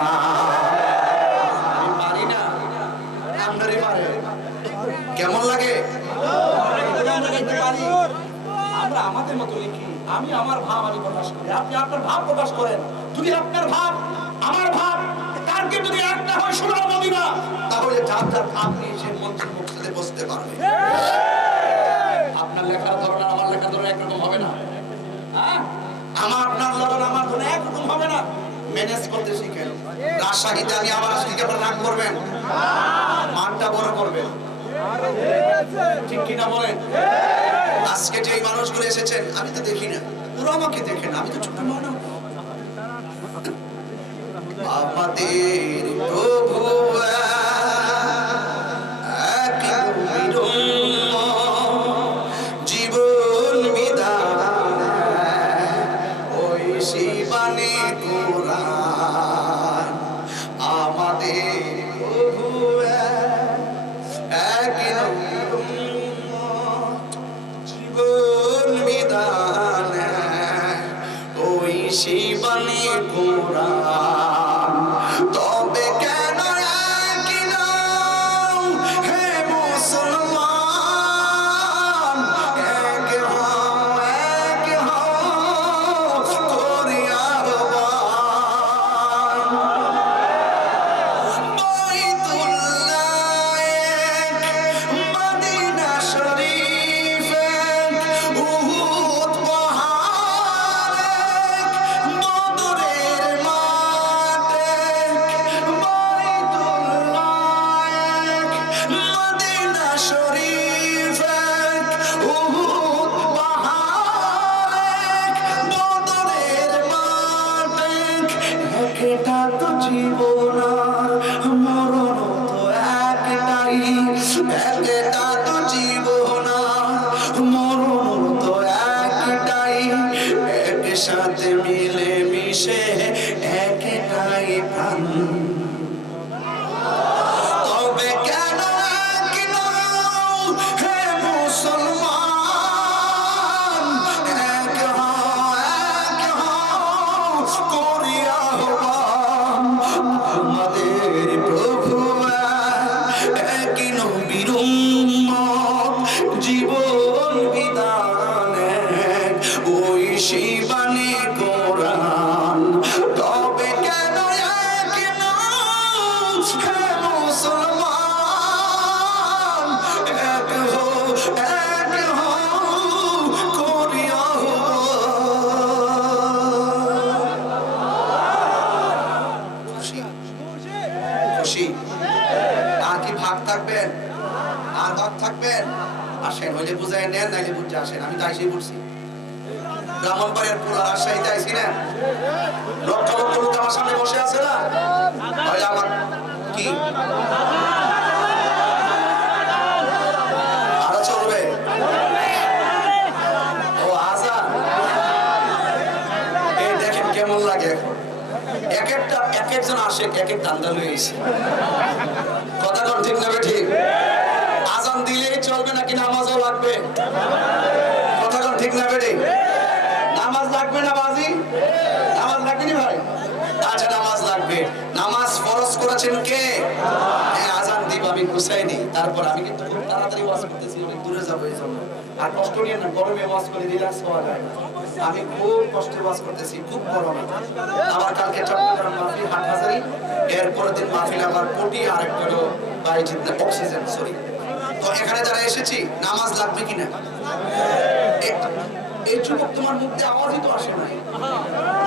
আমাদের মতো লিখি, আমি আমার ভাব আমি প্রকাশ করি, আপনি আপনার ভাব প্রকাশ করেন। যদি আপনার ভাব আমার ভাব কালকে যদি একটা হয় সোনার মদিনা, তাহলে যার যার ভাব নিয়ে সে মঞ্চের মুখে বসতে পারবে। আপনার লেখার ধরন আমার লেখার ধরন একরকম হবে না, আমার আপনার ধরন আমার ধরন একরকম হবে না। ম্যানেজ করতে শিখেন। রাজশাহীতে আমি আবার আসলে কি আপনারা রাগ করবেন? মানটা বড় করবেন, ঠিক কিনা বলেন? আজকে যে মানুষগুলো এসেছেন আমি তো দেখি না, ওরা আমাকে দেখে না, আমি তো ছোট মানুষ। আমাদের প্রভু এক জীবন বিধান ওই শিবানী কোরআন। আমাদের প্রভু এক জীবন বিধান ওই শিবানী কোরআন। তবে কেন একই নাম হে মুসলমান, এক হও করিয়া আহ্বান। বাইতুল্লাহ এক, মদিনা শরীফ এক, উহুদ পাহাড় এক, বদরের মাঠ এক। বাইতুল্লাহ এক, মদিনা শরীফ এক, উহুদ পাহাড় এক, বদরের মাঠ এক। একটা তো জীবন আর মরণ তো একটাই, একটা তো জীবন আর মরণ তো একটাই, একসাথে মিলে মিশে একটাই প্রাণ। তবে কেন এক নও হে মুসলমান, এক হও করিয়া আহ্বান। আমাদের প্রভু এক নবীর উম্মত, জীবন বিধান এক ওই শিবানী কোরআন। তবে কেন এক নও হে মুসলমান, এক হও করিয়া আহ্বান। খুশি খুশি? আর কি ভাগ থাকবেন? আর ভাগ থাকবেন? আসেন, হইলে বুঝাই নেন, নাইলে বুঝে আসেন। আমি তো আইসেই বলছি, ব্রাহ্মণবাড়িয়ার পুরা রাজশাহীতে আইসি না, লক্ষ লক্ষ লোক আমার সামনে বসে আছে না, হইলে আমার কি আরো চলবে? ও আজান, এই দেখেন কেমন লাগে এখন। এক একজন আসে এক এক ধান্দা লয়ে এসে, কথা কর ঠিক নেবে ঠিক? আজান দিলেই চলবে নাকি নামাজও লাগবে? কথা কর ঠিক নেবে ঠিক? নামাজ লাগবে না বাজি? নামাজ লাগবে না ভাই? আচ্ছা নামাজ লাগবে। নামাজ ফরজ করেছেন কে? হ্যাঁ, আজান দিব আমি গুছাইনি, তারপর আমি কিন্তু খুব তাড়াতাড়ি ওয়াজ করতেছি, অনেক দূরে যাবো এই জন্য। আর কষ্ট নিয়ে না, গরমে ওয়াজ করে রিল্যাক্স হওয়া যায় না। আমি খুব কষ্টে ওয়াজ করতেছি, খুব গরম। আবার কালকে চট্টগ্রাম মাহফিল হাটহাজারী, এরপরের দিন মাহফিল আমার কোটি, আর একটা হলো বাইজিৎ অক্সিজেন, সরি। তো এখানে যারা এসেছি, নামাজ লাগবে কিনা? এই যুবক তোমার মুখে আওয়াজই তো আসে না,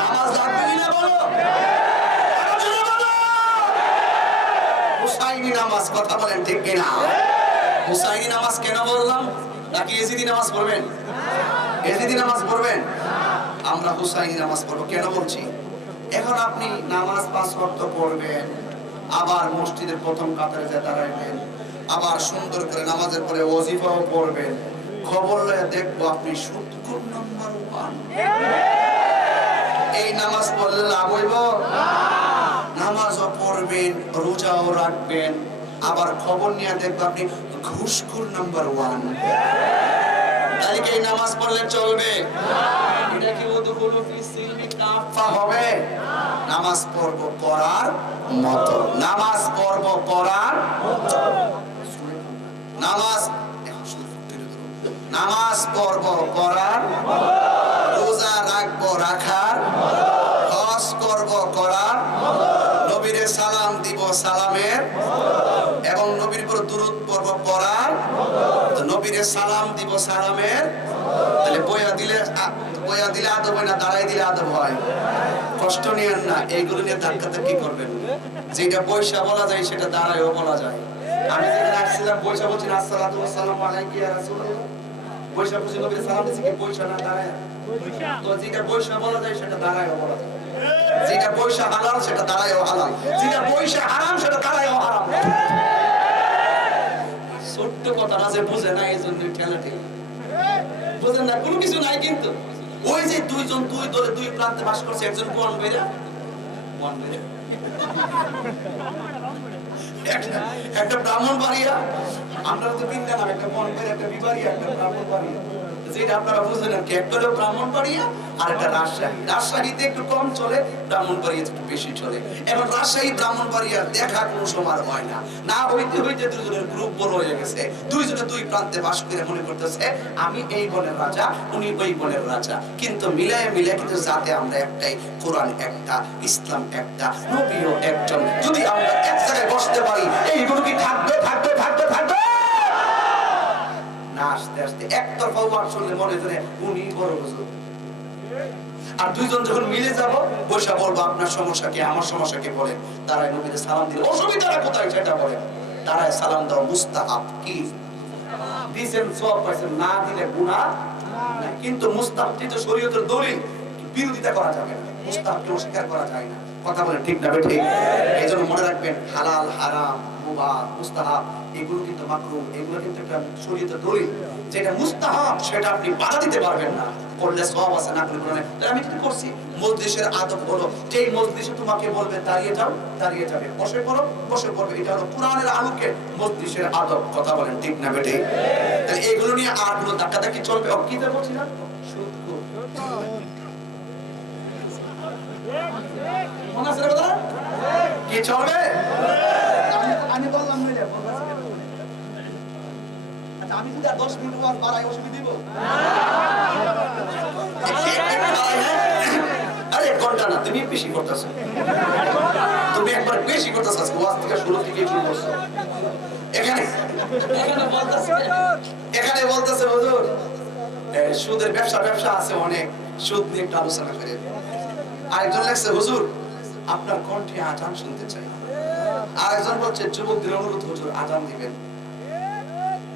নামাজ লাগবে কিনা বলো? হুসাইনি নামাজ, কথা বলেন ঠিক কিনা? হুসাইনি নামাজ কেন বললাম? নাকি এজিদি নামাজ পড়বেন? এজিদি নামাজ পড়বেন? আমরা হুসাইনি নামাজ পড়বো। কেন বলছি? এখন আপনি নামাজ 5 ওয়াক্ত পড়বেন, আবার মসজিদের প্রথম কাতারে যা দাঁড়াইবেন, আবার সুন্দর করে নামাজের পরে ওয়াজিফাও পড়বেন। খবর লয়ে দেখবো আপনি 70 নম্বর 1। এই নামাজ পড়লে লাভ হইব? নামাজও পড়বেন, রোজাও রাখবেন, আবার খবর নিয়ে দেখবো আপনি ঘুষখোর নাম্বার 1। তাহলে কি এই নামাজ পড়লে চলবে? এটা কি ওয়াদখুলু ফিস সিলমি কাফা হবে? নামাজ পড়ব পড়ার মতো, নামাজ পড়ব পড়ার মতো। নামাজ নামাজ পড়ব পড়ার, রোজা রাখবো রাখার, হজ করব করার, নবীরে সালাম দিব সালামের, এবং নবীর উপর দুরূদ পড়ব পড়ার। তো নবীরে সালাম দিব সালামের, তাহলে বইয়া দিলে আদব হয় না, দাঁড়াই দিলে আদব হয়? কষ্ট নিয়েন না, এইগুলো নিয়ে ধাক্কাধাক্কি করবেন। যেটা পয়সা বলা যায় সেটা দাঁড়ায়ও বলা যায়। আমি যেখানে আসছিলাম পয়সা বলছি না, আসসালাতু ওয়াসসালামু আলাইকা ইয়া রাসূলুল্লাহ, পয়সা বলছি নবীর সালাম দিছি কি পয়সা না দাঁড়ায়? তো যেটা পয়সা বলা যায় সেটা দাঁড়ায়ও বলা যায়। যেটা পয়সা হালাল সেটা দাঁড়ায়ও হালাল, যেটা পয়সা হারাম সেটা দাঁড়ায়ও হারাম। ছোট্ট কথাটা যে বুঝে না, এই জন্য ঠেলাঠেলি বুঝেন না, কোনো কিছু নাই। কিন্তু ওই যে দুইজন দুই দলে দুই প্রান্তে বাস করছে, একজন বন বেরা একটা ব্রাহ্মণ বাড়িয়া, আমরা তো তিনটা নাম, একটা বন বেরা, একটা বিবাড়িয়া, একটা ব্রাহ্মণ বাড়িয়া। যেটা আপনারা বুঝলেন আর কি, একটা হলো ব্রাহ্মণ বাড়িয়া আর একটা রাজশাহী। রাজশাহীতে একটু কম চলে, ব্রাহ্মণ বাড়িয়া একটু বেশি চলে। এখন রাজশাহী ব্রাহ্মণ বাড়িয়া দেখা কোনো সময় হয় না, না হইতে হইতে দুজনের গ্রুপ বড় হয়ে গেছে। দুইজনে দুই প্রান্তে বাস করে মনে করতেছে আমি এই বনের রাজা, উনি ওই বনের রাজা, কিন্তু মিলায় কিন্তু যাতে আমরা একটাই, কোরআন একটা, ইসলাম একটা, নবীও একজন। যদি আমরা এক জায়গায় বসতে পারি, এইগুলো কি থাকবে থাকবে থাকবে থাকবে না? আস্তে আস্তে একতরফা ওয়াজ শুনলে মনে করে উনি বড় হুজুর। আর দুইজন যখন মিলে যাব, বসে বলবো আপনার সমস্যা কি, আমার সমস্যা কি, বলে তারাই নবীকে সালাম দিলে অসুবিধাটা কোথায় সেটা বলে। তারাই সালাম দাও মুস্তাহাব, কি দিছেন সওয়াব পাইছেন, না দিলে গুনাহ। কিন্তু মুস্তাহাবটি তো শরীয়তের দলিল, বিরোধিতা করা যাবে না, মুস্তাহাবকে অস্বীকার করা যায় না। কথা বলেন ঠিক না ঠিক? এইজন্য মনে রাখবেন, হালাল হারাম মুবাহ মুস্তাহাব এগুলো কিন্তু মাকরুহ, এগুলো কিন্তু একটা শরীয়তের দলিল। যেটা মুস্তাহাব সেটা আপনি বাধা দিতে পারবেন না, করলে সওয়াব আছে, না করলে গুনাহ। তাই আমি কি করছি, মজলিসের আদব হলো, যেই মজলিসে তোমাকে বলবে দাঁড়িয়ে যাও, দাঁড়িয়ে যাবে, বসে পড়ো, বসে পড়বে। এটা হলো কোরআনের আলোকে মজলিসের আদব। কথা বলেন ঠিক না বেঠিক? তাহলে এগুলো নিয়ে আর গুলো ধাক্কাধাক্কি চলবে। কি বলছি না, মনে আছে কথা কি চলবে? আমি বললাম না, আচ্ছা আমি যদি 10 মিনিট ওয়াজ বাড়াই অসুবিধা দিব? আরে ঘন্টা না, তুমি বেশি করতেছো, তুমি একবার বেশি করতেছো। আজকে ওয়াজ থেকে শুরু থেকে শুরু করছো। এখানে বলতেছে হুজুর সুদের ব্যবসা আছে অনেক, সুদ নিয়ে একটু আলোচনা করেন। আরেকজন লেখছে হুজুর আপনার কণ্ঠে আজান শুনতে চাই। আরেকজন বলছে যুবকদের অনুরোধ হুজুর আজান দিবেন।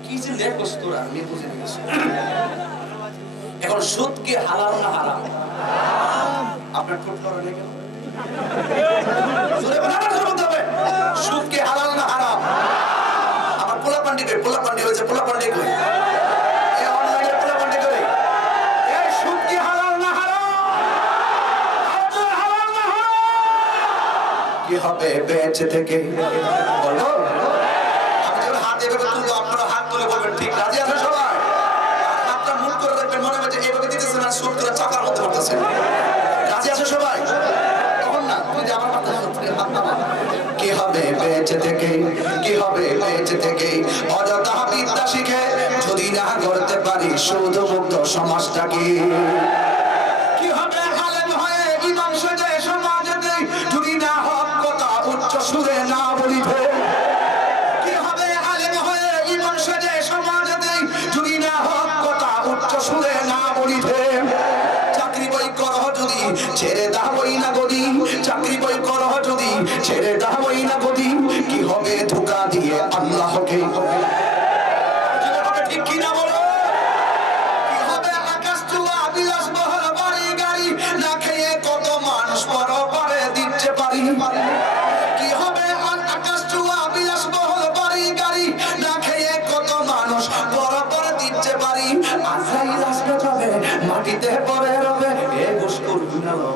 কি যে লেখস তোরা, আমি বুঝে নিয়েছি। এখন সুদ কি হালাল না হারাম? আপনার ঠোঁট লড়া নেই কেন? সুদ কি হালাল না হারাম? আমার পোলা পান্ডি হয়েছে, পোলা পান্ডি কই? কি হবে বেঁচে থেকে বলো? আমি যখন হাত এভাবে তুলবো, আপনারা হাত তুলে বলবেন ঠিক। রাজি আছেন সবাই? হাতটা মুখ করে রাখবেন, মনে হচ্ছে এইভাবে দিতেছেন আর সুদ করে চাকার মধ্যে পড়তেছেন। রাজি আছে সবাই? তখন না, তুই যে আমার মাথায় হাত নামা। কি হবে বেঁচে থেকে, কি হবে বেঁচে থেকে অযথা বিদ্যা শিখে যদি না করতে পারি শুধু মুক্ত সমাজটাকে? কি হবে আলেম হয়ে ইমাম সেজে সমাজে যদি না হক কথা উচ্চ সুরে না বলিবে? কি হবে আলেম হয়ে ইমাম সেজে সমাজে যদি না হক কথা উচ্চ সুরে না বলিবে? চাকরি বই করহ যদি ছেড়ে দাবই না গদি, চাকরি বই করহ যদি ছেড়ে দাবই না গদি, কি হবে ধোঁকা দিয়ে আল্লাহকে? ঠিক কি না বলো? কি হবে আকাশ চুয়া বিলাস বহর বাড়ি গাড়ি না খেয়ে কত মানুষ পরপারে দিতে পারি? কি হবে আকাশ চুয়া বিলাস বহর বাড়ি গাড়ি না খেয়ে কত মানুষ পরপারে দিতে পারি? আজরাইল আসবে তবে মাটিতে পড়ে রবে, এ গোসকুর গুনালো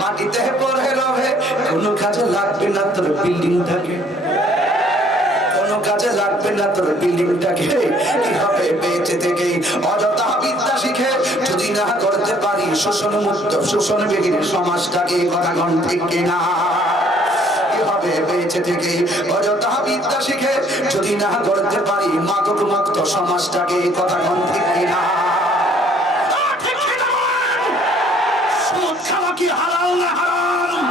মাটিতে পড়ে রবে, কোনো কাজে লাগবে না তোর বিল্ডিংটাকে, কোনো কাজে লাগবে না তোর বিল্ডিংটাকে। কি হবে বেঁচে থেকে অযথা বিদ্যা শিখে যদি না করতে পারি শোষণ মুক্ত শোষণ বিহীন সমাজটাকে? কথা কোন ঠিক কিনা? কি হবে হবে বেঁচে থেকে অযথা বিদ্যা শিখে যদি না করতে পারি মাদক মুক্ত সমাজটাকে। কথা কোন ঠিক কিনা? সুদ খাওয়া কি হালাল না হারাম?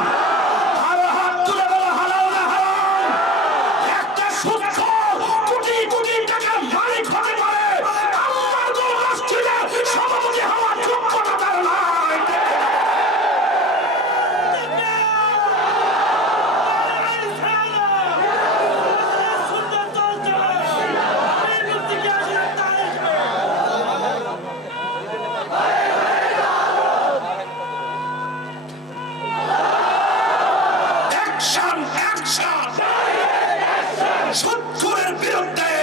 আরো হাত তুলে বলো হালাল না হারাম? একটা সুদখোর কোটি কোটি টাকার মালিক হতে পারে, আল্লাহর কোন মসজিদে সভাপতি হওয়ার যোগ্যতা তার নাই। সুদখোরের বিরুদ্ধে,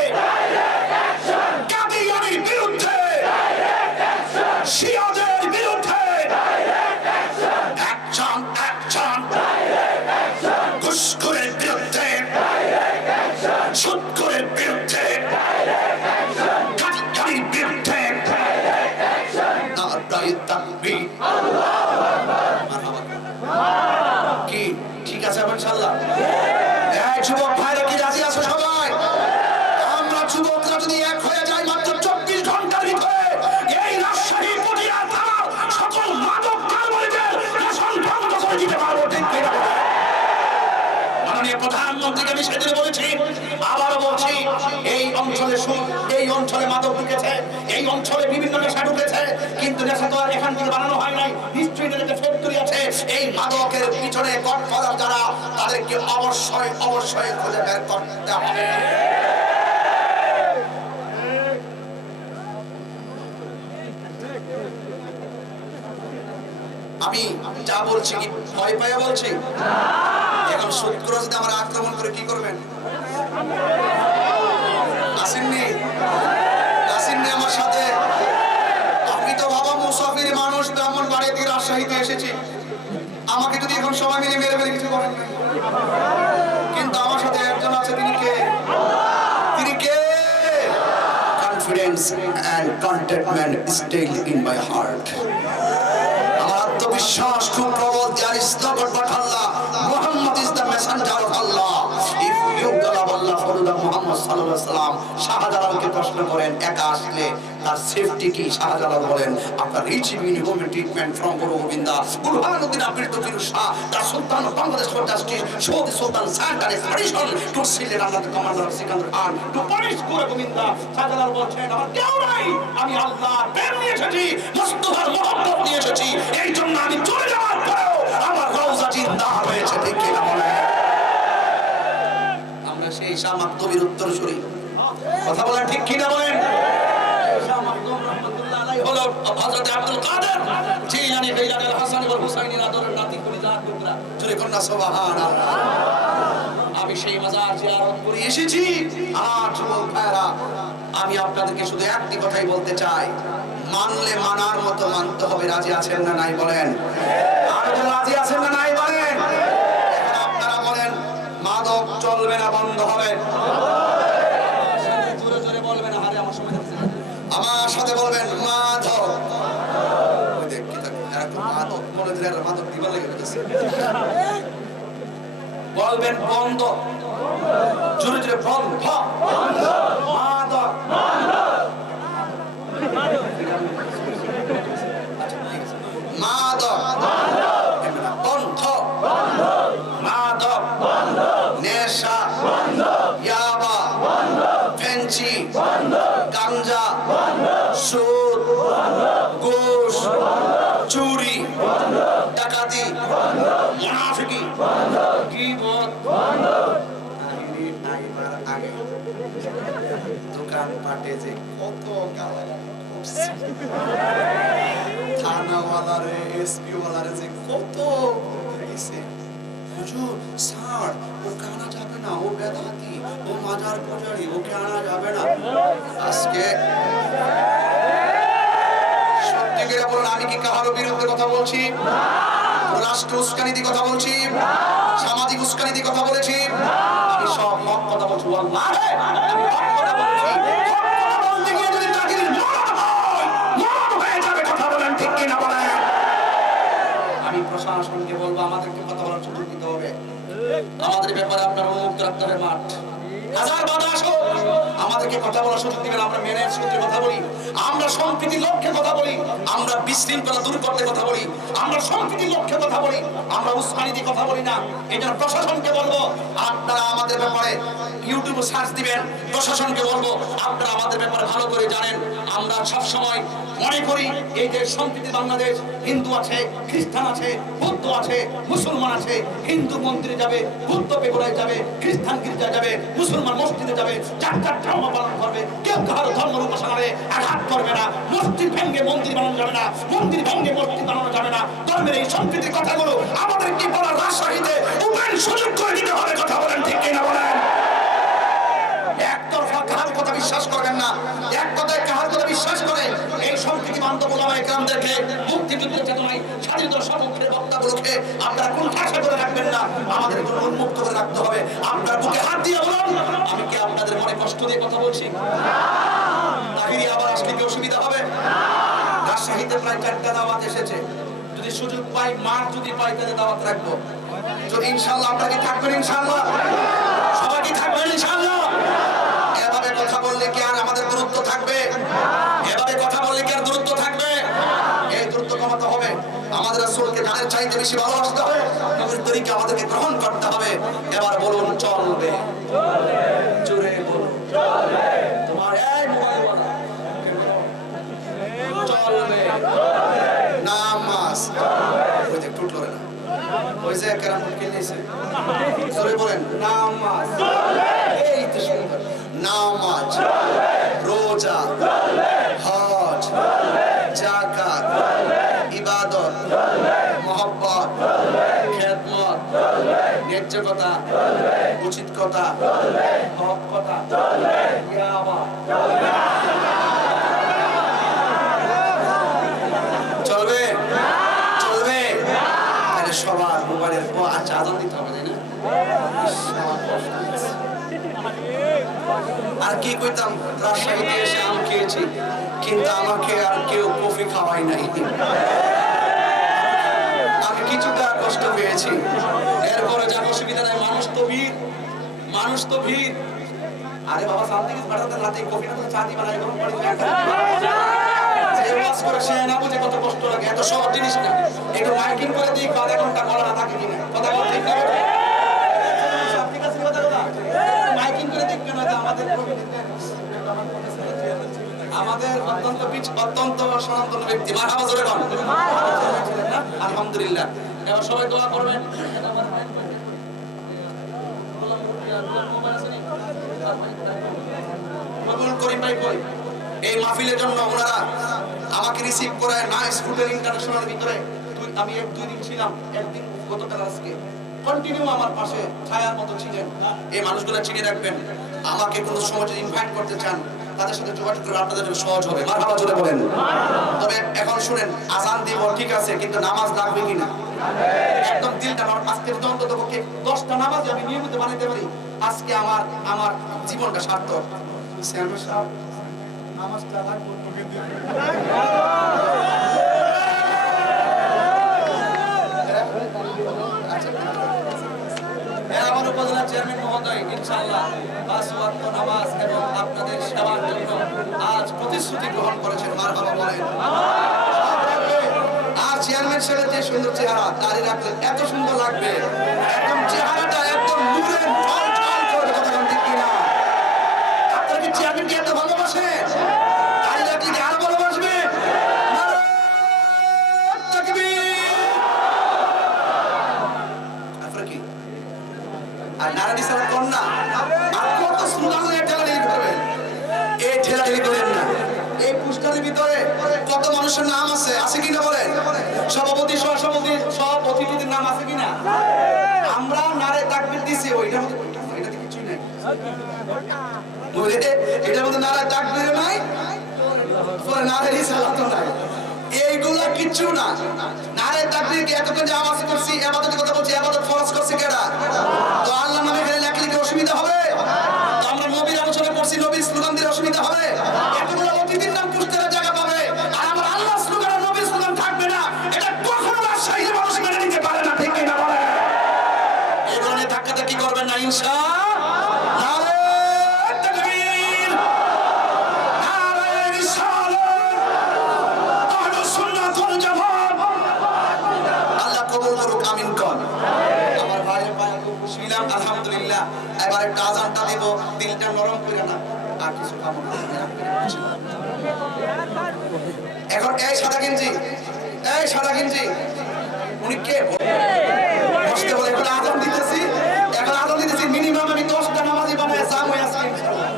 কাদিয়ানির বিরুদ্ধে, শিয়াদের বিরুদ্ধে অ্যাকশন, অ্যাকশন। ঘুষখোরের বিরুদ্ধে, সুদখোরের বিরুদ্ধে, কাদিয়ানির বিরুদ্ধে নারায়ে তাকবীর। কি ঠিক আছে ইনশাআল্লাহ? এই যুবক ভাইরা কি রাজি আছো সবাই? আমরা যুবকরা যদি এক হয়ে যাই মাত্র 24 ঘন্টার ভিতরে এই রাজশাহী পটিয়া থানার সকল মাদক কারবারিদের রেশন বন্ধ করে দিতে পারবো। ঠিক কিনা? মাননীয় প্রধানমন্ত্রীকে আমি সেদিন বলেছি, আবারও বলছি, এই অঞ্চলে সুদ, এই অঞ্চলে মাদক ঢুকেছে, এই অঞ্চলে বিভিন্ন নেশা ঢুকেছে, কিন্তু নেশা তো আর এখান থেকে বানানো হয় নাই। হিস্ট্রি একটা ফ্যাক্টরি আছে। এই মাদকের পিছনে গডফাদার যারা, তাদেরকে অবশ্যই অবশ্যই খুঁজে বের করতে হবে। আমি যা বলছি কি ভয় পাইয়া বলছি? এখন সুদখোর যদি আমরা আক্রমণ করে কি করবেন? আসেননি আসেননি আমার সাথে? আমি তো বাবা মুসাফির মানুষ, ব্রাহ্মণ বাড়ি থেকে রাজশাহীতে এসেছি। আমাকে যদি এখন সবাই মিলে মেরে মেরে কিছু করেন, কিন্তু আমার সাথে একজন আছে। তিনি কে? তিনি কে? Confidence and contentment still in my heart. আমার আত্মবিশ্বাস খুব প্রবল। There is no god but Allah, Muhammad is the messenger of Allah. If you love Allah follow the Muhammad সাল্লাল্লাহু আলাইহি ওয়াসাল্লাম। শাহজালালকে প্রশ্ন করেন একা আসলে তার সেফটি কি? শাহজালাল বলেন, আপনার রিচিভিং হিউম্যান ট্রিটমেন্ট ফ্রম গুরু গোবিন্দা বুরহানুদ্দিন আবৃত Firoz Shah, the Sultan of Bangladesh for justice, Saudi Sultan sent a permission to Sylhet under the command of Sikandar Khan two punish গুরু গোবিন্দা। শাহজালাল বলছেন, আমার কেউ নাই, আমি আল্লাহর প্রেম নিয়ে এসেছি, মুস্তাফার মহব্বত নিয়ে এসেছি, এই জন্য আমি চলে যাওয়ার পরেও আমার রওজা জিন্দা হয়েছে। ঠিক কিনা বলেন? আমরা সেই শাহ মাকতুমের উত্তরসূরি। কথা বলেন ঠিক কিনা বলেন? শাহ মাকতুম রাহমাতুল্লাহ আলাইহি হলো হযরত আব্দুল কাদের জিলানী বেলাল হাসান ওয়াল হুসাইনের আদরের নাতি কলিজার টুকরা। জোরে কন্যা সুবহানাল্লাহ। আমি সেই মাজার জিয়ারত করে এসেছি। আর যুবক ভাইরা, আমি আপনাদেরকে শুধু একটি কথাই বলতে চাই, মানলে মানার মতো মানতে হবে। রাজি আছেন না নাই বলেন? আর রাজি আছেন না নাই বলেন? এখন আপনারা বলেন, মাদক চলবে না বন্ধ হবে? জোরে জোরে বলবেন। আরে আমার সময় যাচ্ছে। আমার সাথে বলবেন মাদক। ওই দেখ কি একটা মাদক মনে দিলে একটা মাদক দিবা লেগে গেছে। বলবেন বন্ধ। জোরে জোরে বন্ধ। মাদক মাদক বন্ধ। মাদক নেশা, ইয়াবা, ফেঞ্চি, গাঞ্জা, সুদ, ঘুষ, চুরি, ডাকাতি, মুনাফিকি, গীবত, আগে দোকান পাটে যে কত গালাগালি করছে, থানাওয়ালারে, এসপি ওয়ালারে যে কত দিয়েছে। হুজুর স্যার, ওকে আনা যাবে না, ও বেদাতি, ও মাজার পূজারি, ওকে আনা যাবে না। আজকে সত্যি করে বলুন, আমি কি কাহারও বিরুদ্ধে কথা বলছি? রাষ্ট্র উস্কানিতে কথা বলছি? সামাজিক উস্কানিতে কথা বলেছি? আমি সব হক কথা বলছি। আল্লাহে আমি হক কথা বলছি। হক কথা বলতে গিয়ে যদি চাকরির মরণ হয়, মরণ হয়ে যাবে। কথা বলেন ঠিক কিনা বলেন? আমি প্রশাসনকে বলবো, আমাদেরকে কথা বলার সুযোগ দিতে হবে। আমাদের ব্যাপারে আপনারা উন্মুক্ত রাখতে হবে মাঠ। হাজার বাধা আসো, আমাদেরকে কথা বলার সুযোগ দিবেন। আমরা মেনের সূত্রে কথা বলি, আমরা সম্প্রীতির লক্ষ্যে কথা বলি, আমরা বিশৃঙ্খলা দূর করতে কথা বলি, আমরা সম্প্রীতির লক্ষ্যে কথা বলি, আমরা উস্কানিতে কথা বলি না। এটা প্রশাসনকে বলবো, আপনারা আমাদের ব্যাপারে ইউটিউবে সার্চ দিবেন। প্রশাসনকে বলবো, আপনারা আমাদের ব্যাপারে ভালো করে জানেন। আমরা সব সময় মনে করি এই যে সম্প্রীতি বাংলাদেশ, হিন্দু আছে, খ্রিস্টান আছে, বৌদ্ধ আছে, মুসলমান আছে। হিন্দু মন্দিরে যাবে, বৌদ্ধ বেগুড়ায় যাবে, খ্রিস্টান গির্জা যাবে, মুসলমান মসজিদে যাবে, যার যার ধর্ম পালন করবে। কেউ কারো ধর্মের উপাসনায় আঘাত করবে না। মসজিদ ভেঙে মন্দির বানানো যাবে না, মন্দির ভেঙে মসজিদ বানানো যাবে না। ধর্মের এই সম্প্রীতির কথাগুলো আমাদের কি বলার রাজশাহীতে ওপেন সুযোগ করে দিতে হবে। কথা বলেন, ঠিক কিনা বলেন? একতরফা কাহার কথা বিশ্বাস করবেন না। এক কথায় কাহার কথা বিশ্বাস করে এই সম্প্রীতি বান্ধব ওলামায়ে কেরামদেরকে, মুক্তিযুদ্ধের চেতনায় স্বাধীনতার সপক্ষের বক্তাগুলোকে আপনারা কোন ঠাসা করে রাখবেন না। আমাদের জন্য উন্মুক্ত করে রাখতে হবে। আপনার বুকে হাত দিয়ে বলুন, আমি কি আপনাদের মনে কষ্ট দিয়ে কথা বলছি? তাহিরি আবার আসলে কি অসুবিধা হবে? রাজশাহীতে প্রায় 4টা দাওয়াত এসেছে। যদি সুযোগ পাই, মাঠ যদি পাই, তাহলে দাওয়াত রাখবো। তো ইনশাআল্লাহ আপনারা কি থাকবেন? ইনশাআল্লাহ সবাই কি থাকবেন? ইনশাআল্লাহ। এভাবে কথা বললে কি আর আমাদের দূরত্ব থাকবে? এভাবে কথা বললে কি আর দূরত্ব থাকবে? এই দূরত্ব কমাতে হবে। আমাদের রাসূলকে জানের চাইতে বেশি ভালোবাসতে হবে। নবীর তরিকা আমাদেরকে গ্রহণ করতে হবে। এবার বলুন, চলবে? জোরে বলুন, চলবে। তোমার এই মোবাইলওয়ালা চলবে? নামাজ ওই যে টুটলো না, ওই যে কেরাম কিনেছে, জোরে বলেন, নামাজ। এই তো সুন্দর। নামাজ, রোজা, হজ, যাকাত, ইবাদত, মহব্বত, খেদমত, ন্যায্য কথা, উচিত কথা, হক কথা, ইয়াবা চলবে? চলবে? তাহলে সবার মোবাইলের আচ্ছা আজান দিতে হবে, তাই না? আর কি কইতাম, রাজশাহীতে এসে আম খেয়েছি, কিন্তু আমাকে আর কেউ কফি খাওয়াই নাই। আমি কিছুটা কষ্ট পেয়েছি। এরপরে যার অসুবিধা নাই, মানুষ তো ভিড়, মানুষ তো ভিড়। আরে বাবা, শান্তি কিছু বাড়াতে রাতে কফি না তো চা দিবা না, এরকম করে যে ওয়াজ করে সে না বুঝে কত কষ্ট লাগে। এত সহজ জিনিস না। একটু মাইকিং করে দিই, আধা ঘন্টা করা না থাকে কিনা, কথা বল, ঠিক না? ঠিক আছে, কথা বলা মাইকিং করে দিই কেন? আমাদের অত্যন্ত সনাতন ব্যক্তি, মারহাবা জোরে বল, আলহামদুলিল্লাহ। এবার সবাই দোয়া করবেন। এই মাহফিলের জন্য ওনারা আমাকে রিসিভ করে না স্কুটের ইন্টারন্যাশনাল ভিতরে। আমি 1-2 দিন ছিলাম, একদিন গতকাল আজকে কন্টিনিউ আমার পাশে ছায়ার মতো ছিলেন। এই মানুষগুলো চিনে রাখবেন। আমাকে কোনো সময় যদি ইনভাইট করতে চান, তাদের সাথে যোগাযোগ করে আপনাদের জন্য সহজ হবে। মারহাবা জোরে বলেন। তবে এখন শুনেন, আজান দিব ঠিক আছে, কিন্তু নামাজ লাগবে কিনা একদম দিলটা আমার। আজকে যদি অন্তত পক্ষে 10টা নামাজ আমি নিয়মিত বানাইতে পারি, আজকে আমার জীবনটা সার্থক। নামাজটা লাগবে। আমার উপজেলা চেয়ারম্যান মহোদয় ইনশাআল্লাহ 5 ওয়াক্ত নামাজ এবং আপনাদের সেবার জন্য আজ প্রতিশ্রুতি গ্রহণ করেছেন। মারহাবা বলেন। আর চেয়ারম্যান সাহেবের যে সুন্দর চেহারা, দাড়ি রাখলে এত সুন্দর লাগবে, একদম চেহারাটা একদম নূরের ঝলঝল করে। কথা বলেন, ঠিক কিনা? আপনারা কি চেয়ারম্যানকে এত ভালোবাসে? দাড়ি রাখলে কি আরো ভালোবাসবে? আর নারায়ণ ইসলাম কন্যা আপনার তো স্লোগান ঠেলাঠেলি করবেন। এই ঠেলাঠেলি করেন না। এই পুস্টারের ভিতরে কত মানুষের নাম আছে, আছে কিনা বলেন? সভাপতি, সহসভাপতি, সব অতিথিদের নাম আছে কিনা? আমরা নারে তাকবীর দিছি, ওইটার মধ্যে এটাতে কিছুই নাই। এটার মধ্যে নারে তাকবীর নাই, পরে নারে রিসালাত নাই, এইগুলা কিচ্ছু না। নারে তাকবীর কি এতক্ষণ যে আওয়াজ করছি, ইবাদতের কথা বলছি, ইবাদত ফরজ করছে কেডা? তো আল্লাহর নামে এখানে লেখলে কি অসুবিধা হবে? তো আমরা নবীর আলোচনা করছি, নবীর স্লোগান দিলে অসুবিধা হবে? এতগুলো অতিথির নাম পুস্তারে জায়গা পাবে, আর আমার আল্লাহর স্লোগান আর নবীর স্লোগান থাকবে না। এটা কখনো রাজশাহীর মানুষ মেনে নিতে পারে না, ঠিক কিনা বলেন? এই ধরনের এবার একটা আজানটা দিব, দিলটা নরম করে না, আর কিছু খাবো না। এখন এই সাদা গেঞ্জি, এই সাদা গেঞ্জি, উনি কে? বসতে বলে এখন আজান দিতেছি, এখন আজান দিতেছি, মিনিমাম আমি 10টা নামাজি বানায় যাবো আজকে ইনশাআল্লাহ।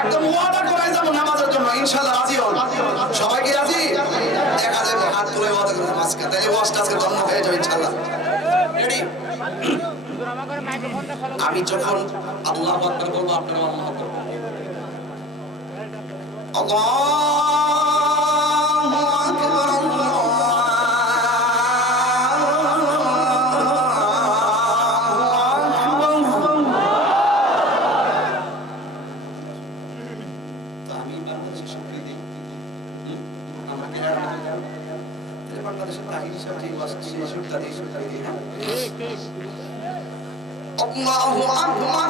একদম ওয়াদা করাই যাবো নামাজের জন্য, ইনশাআল্লাহ রাজি হন। সবাই কি রাজি? দেখা যাবে হাত তুলে ওয়াদা করে আজকে, তাহলে ওয়াজটা আজকে ধন্য হয়ে যাবে ইনশাআল্লাহ। রেডি? আমি যখন আল্লাহু আকবার বলবো আপনারা আল্লাহু আকবার বলবেন। বাংলাদেশের তাহির হিসাবে যে ওয়াজ সেই সুরটা দিয়ে সুরটা দিয়ে আল্লাহু আকবার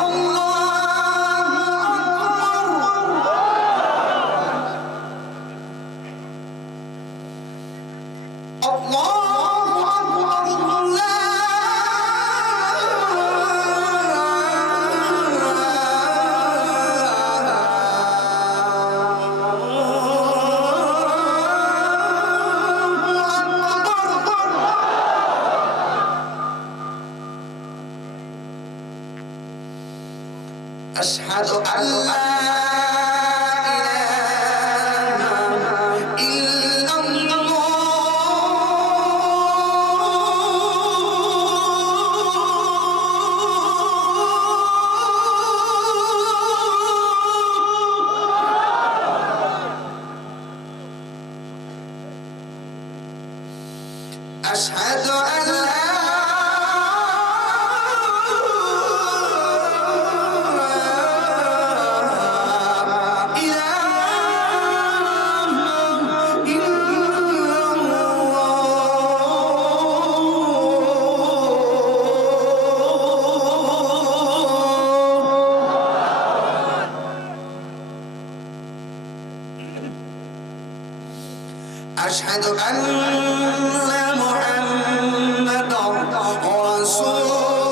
أشهد أن لا إله إلا الله أشهد أن لا أشهد أن محمدا رسول الله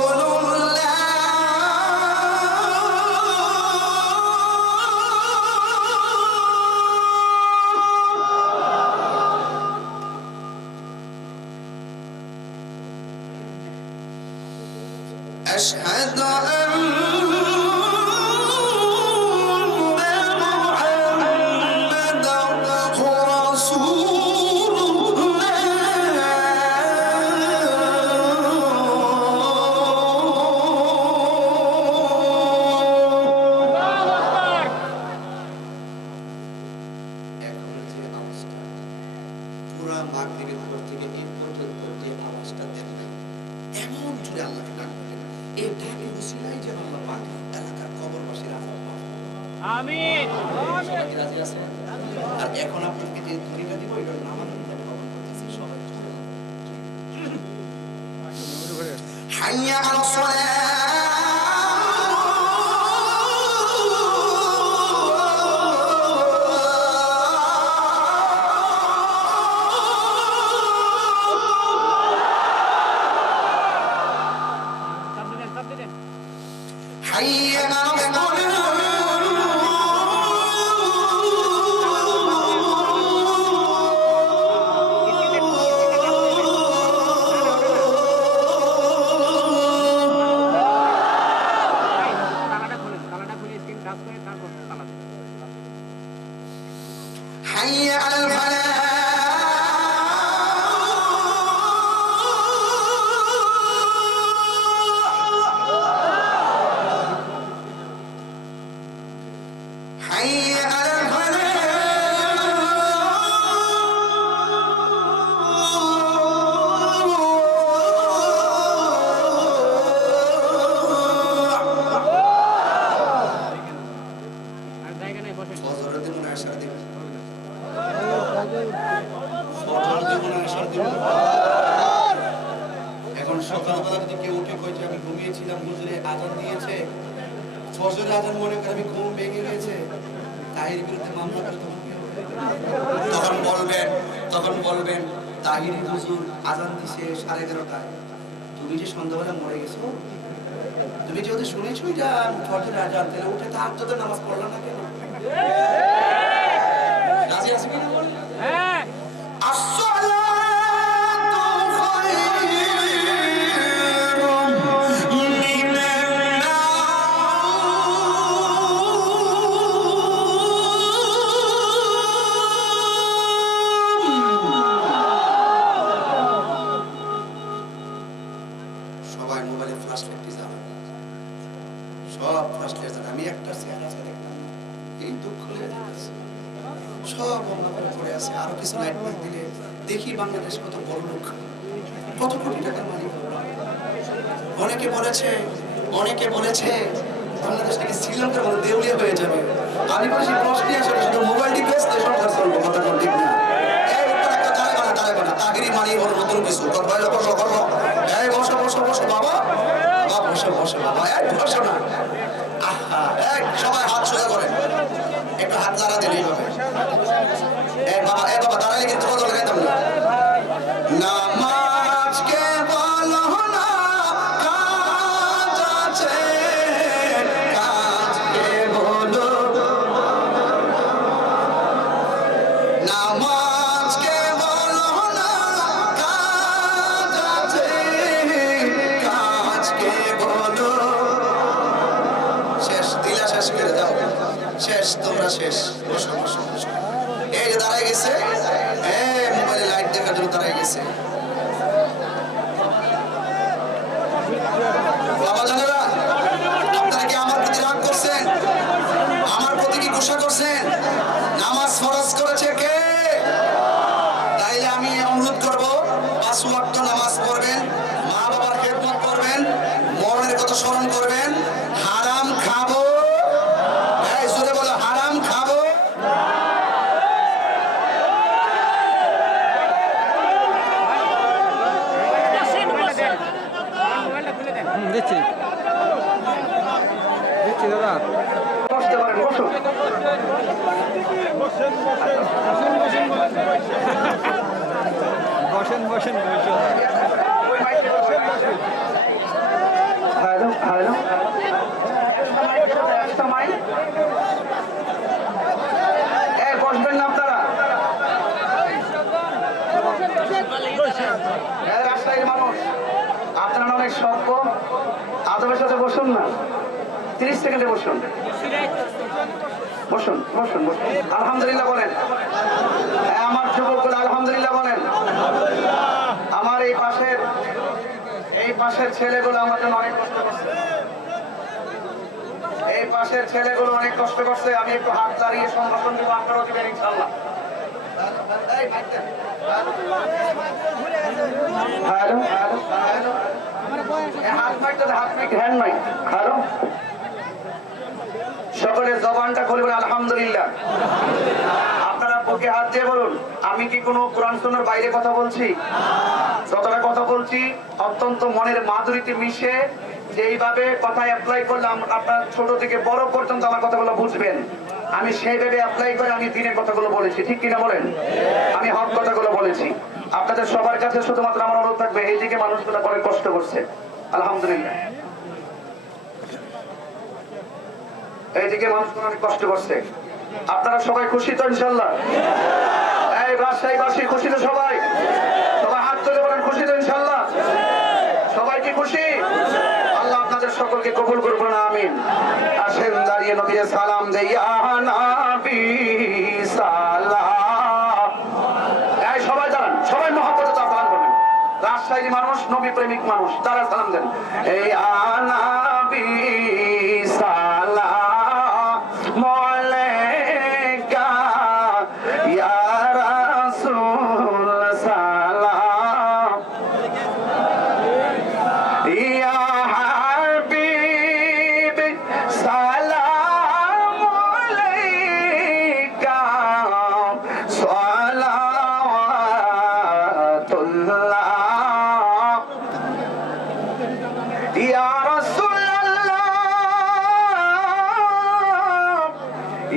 أشهد أن মাগরিবের পর থেকে এই পর্যন্ত যে আওয়াজটা দেন এমন জোরে আল্লাহকে ডাকবেন, এই ডাকে উসিলায় যেন আল্লাহ পাক এলাকার কবরবাসীর আযাব মাফ করেন। আমিন। সবাই রাজি আছেন? আর এখন আপনাকে যে ধ্বনিটা দিব এটা নামাজের মধ্যে কবর করতেছি সবাই। হাইয়া আলাস সালাহ حي على حي على الفلاح حي على এখন সকালবেলা যদি কেউ উঠে কইছে আমি ঘুমিয়েছিলাম, হুজুরে আজান দিয়েছে, ফজরের আজান মনে করে আমি ঘুম ভেঙে গেছে, তাহির বিরুদ্ধে মামলা করে তখন বলবেন তাহির হুজুর আজান দিছে 11:30টায়, তুমি যে সন্ধ্যাবেলা মরে গেছো, তুমি তুমি যদি শুনেছো যে ফজরের আজান তাহলে উঠে তাহাজ্জুদের নামাজ পড়লাম না কেন? রাজি আছি কিনা বল? হ্যাঁ। সবাই মোবাইলে ফ্ল্যাশ লাইট জ্বালান, সব ফ্ল্যাশ লাইট জ্বালান। আমি একটা চেয়ার আছে দেখলাম, এই দুঃখ লেগে যাচ্ছে, সব বন্ধ করে পড়ে আছে। আরো কিছু লাইট ফাইট দিলে দেখি বাংলাদেশ কত বড় লোক, কত কোটি টাকার মালিক। অনেকে বলেছে বাংলাদেশ থেকে শ্রীলঙ্কার মতো দেউলিয়া হয়ে যাবে। আমি বলেছি প্রশ্নই আসলে শুধু মোবাইল ডিভাইস দিয়ে সংসার চলবো, কথা কোন ঠিক না। এই উত্তর একটা দাঁড়াবে না তাগিরি মানি হলো নতুন কিছু করবো। এই বসো বাবা, বসো বাবা, বসো না। আহা, সবাই হাত সোজা করেন, একটু হাত লাড়া দিলেই হবে। বাবা দাঁড়ালে কিন্তু কত লাগাইতাম না। নামাজকে বলো না কাজ আছে, কাজকে বলো। নামাজকে বলো না কাজ আছে, কাজকে বলো। শেষ দিলা, শেষ করে দাও, শেষ, তোমরা শেষ। বসো। এই যে দাঁড়ায় গেছে, মোবাইলে লাইট দেখার জন্য দাঁড়ায় গেছে। বাবা জানেরা, আপনারা কি আমার প্রতি রাগ করছেন? আমার প্রতি কি গুসা করছেন? নামাজ ফরজ করেছে কে? তাইলে আমি অনুরোধ করব, 5 ওয়াক্ত নামাজ পড়বেন, মা বাবার খেদমত করবেন, মরণের কথা স্মরণ করবেন। হারাম খাবো, জোরে বলো, হারাম খাবো। দিচ্ছি দাদা, বসতে পারেন, বসুন। বসেন। হ্যালো, বসবেন না আপনারা? রাস্তায় মানুষ, আপনারা অনেক সভ্য, আদবের সাথে বসুন না, 30 সেকেন্ডে বসুন। আলহামদুলিল্লাহ বলেন। আমার যুবকরা আলহামদুলিল্লাহ বলেন। আমার এই পাশের ছেলেগুলো আমার জন্য অনেক কষ্ট করছে। এই পাশের ছেলেগুলো অনেক কষ্ট করছে। আমি একটু হাত দাঁড়িয়ে সংগঠন দিব, আপনারাও দিবেন ইনশাল্লাহ। হ্যালো, সকলের জবানটা খুলবেন আলহামদুলিল্লাহ। আপনারা বুকে হাত দিয়ে বলুন, আমি কি কোনো কোরআন সুন্নাহর বাইরে কথা বলছি? যতটা কথা বলছি অত্যন্ত মনের মাধুরীতে মিশে, যেইভাবে কথা অ্যাপ্লাই করলাম আপনার ছোট থেকে বড় পর্যন্ত আমার কথাগুলো বুঝবেন। আমি সেইভাবে অ্যাপ্লাই করে আমি দিনের কথাগুলো বলেছি, ঠিক কিনা বলেন? আমি হক কথাগুলো বলেছি। আপনাদের সবার কাছে শুধুমাত্র আমার অনুরোধ থাকবে, এইদিকে মানুষগুলো পরে কষ্ট করছে, আলহামদুলিল্লাহ, এইদিকে মানুষগুলো অনেক কষ্ট করছে। আপনারা সবাই খুশি তো ইনশাল্লাহ? এই রাজশাহীবাসী খুশি তো? সবাই হাত তুলে বলেন খুশি তো ইনশাল্লাহ? সবাই কি খুশি? আল্লাহ আপনাদের সকলকে কবুল করবেন, আমিন। আসেন দাঁড়িয়ে নবীকে সালাম দেই, ইয়া নবী সালাম। এই সবাই দাঁড়ান, সবাই মহব্বতে সালাম করবেন। রাজশাহীর মানুষ নবী প্রেমিক মানুষ, তারা সালাম দেন, এই নবী সালাম আলাইকা ইয়া রাসূল সালাম ইয়া হাবিব সালাম আলাইকা সালাওয়াতুল্লাহ ইয়া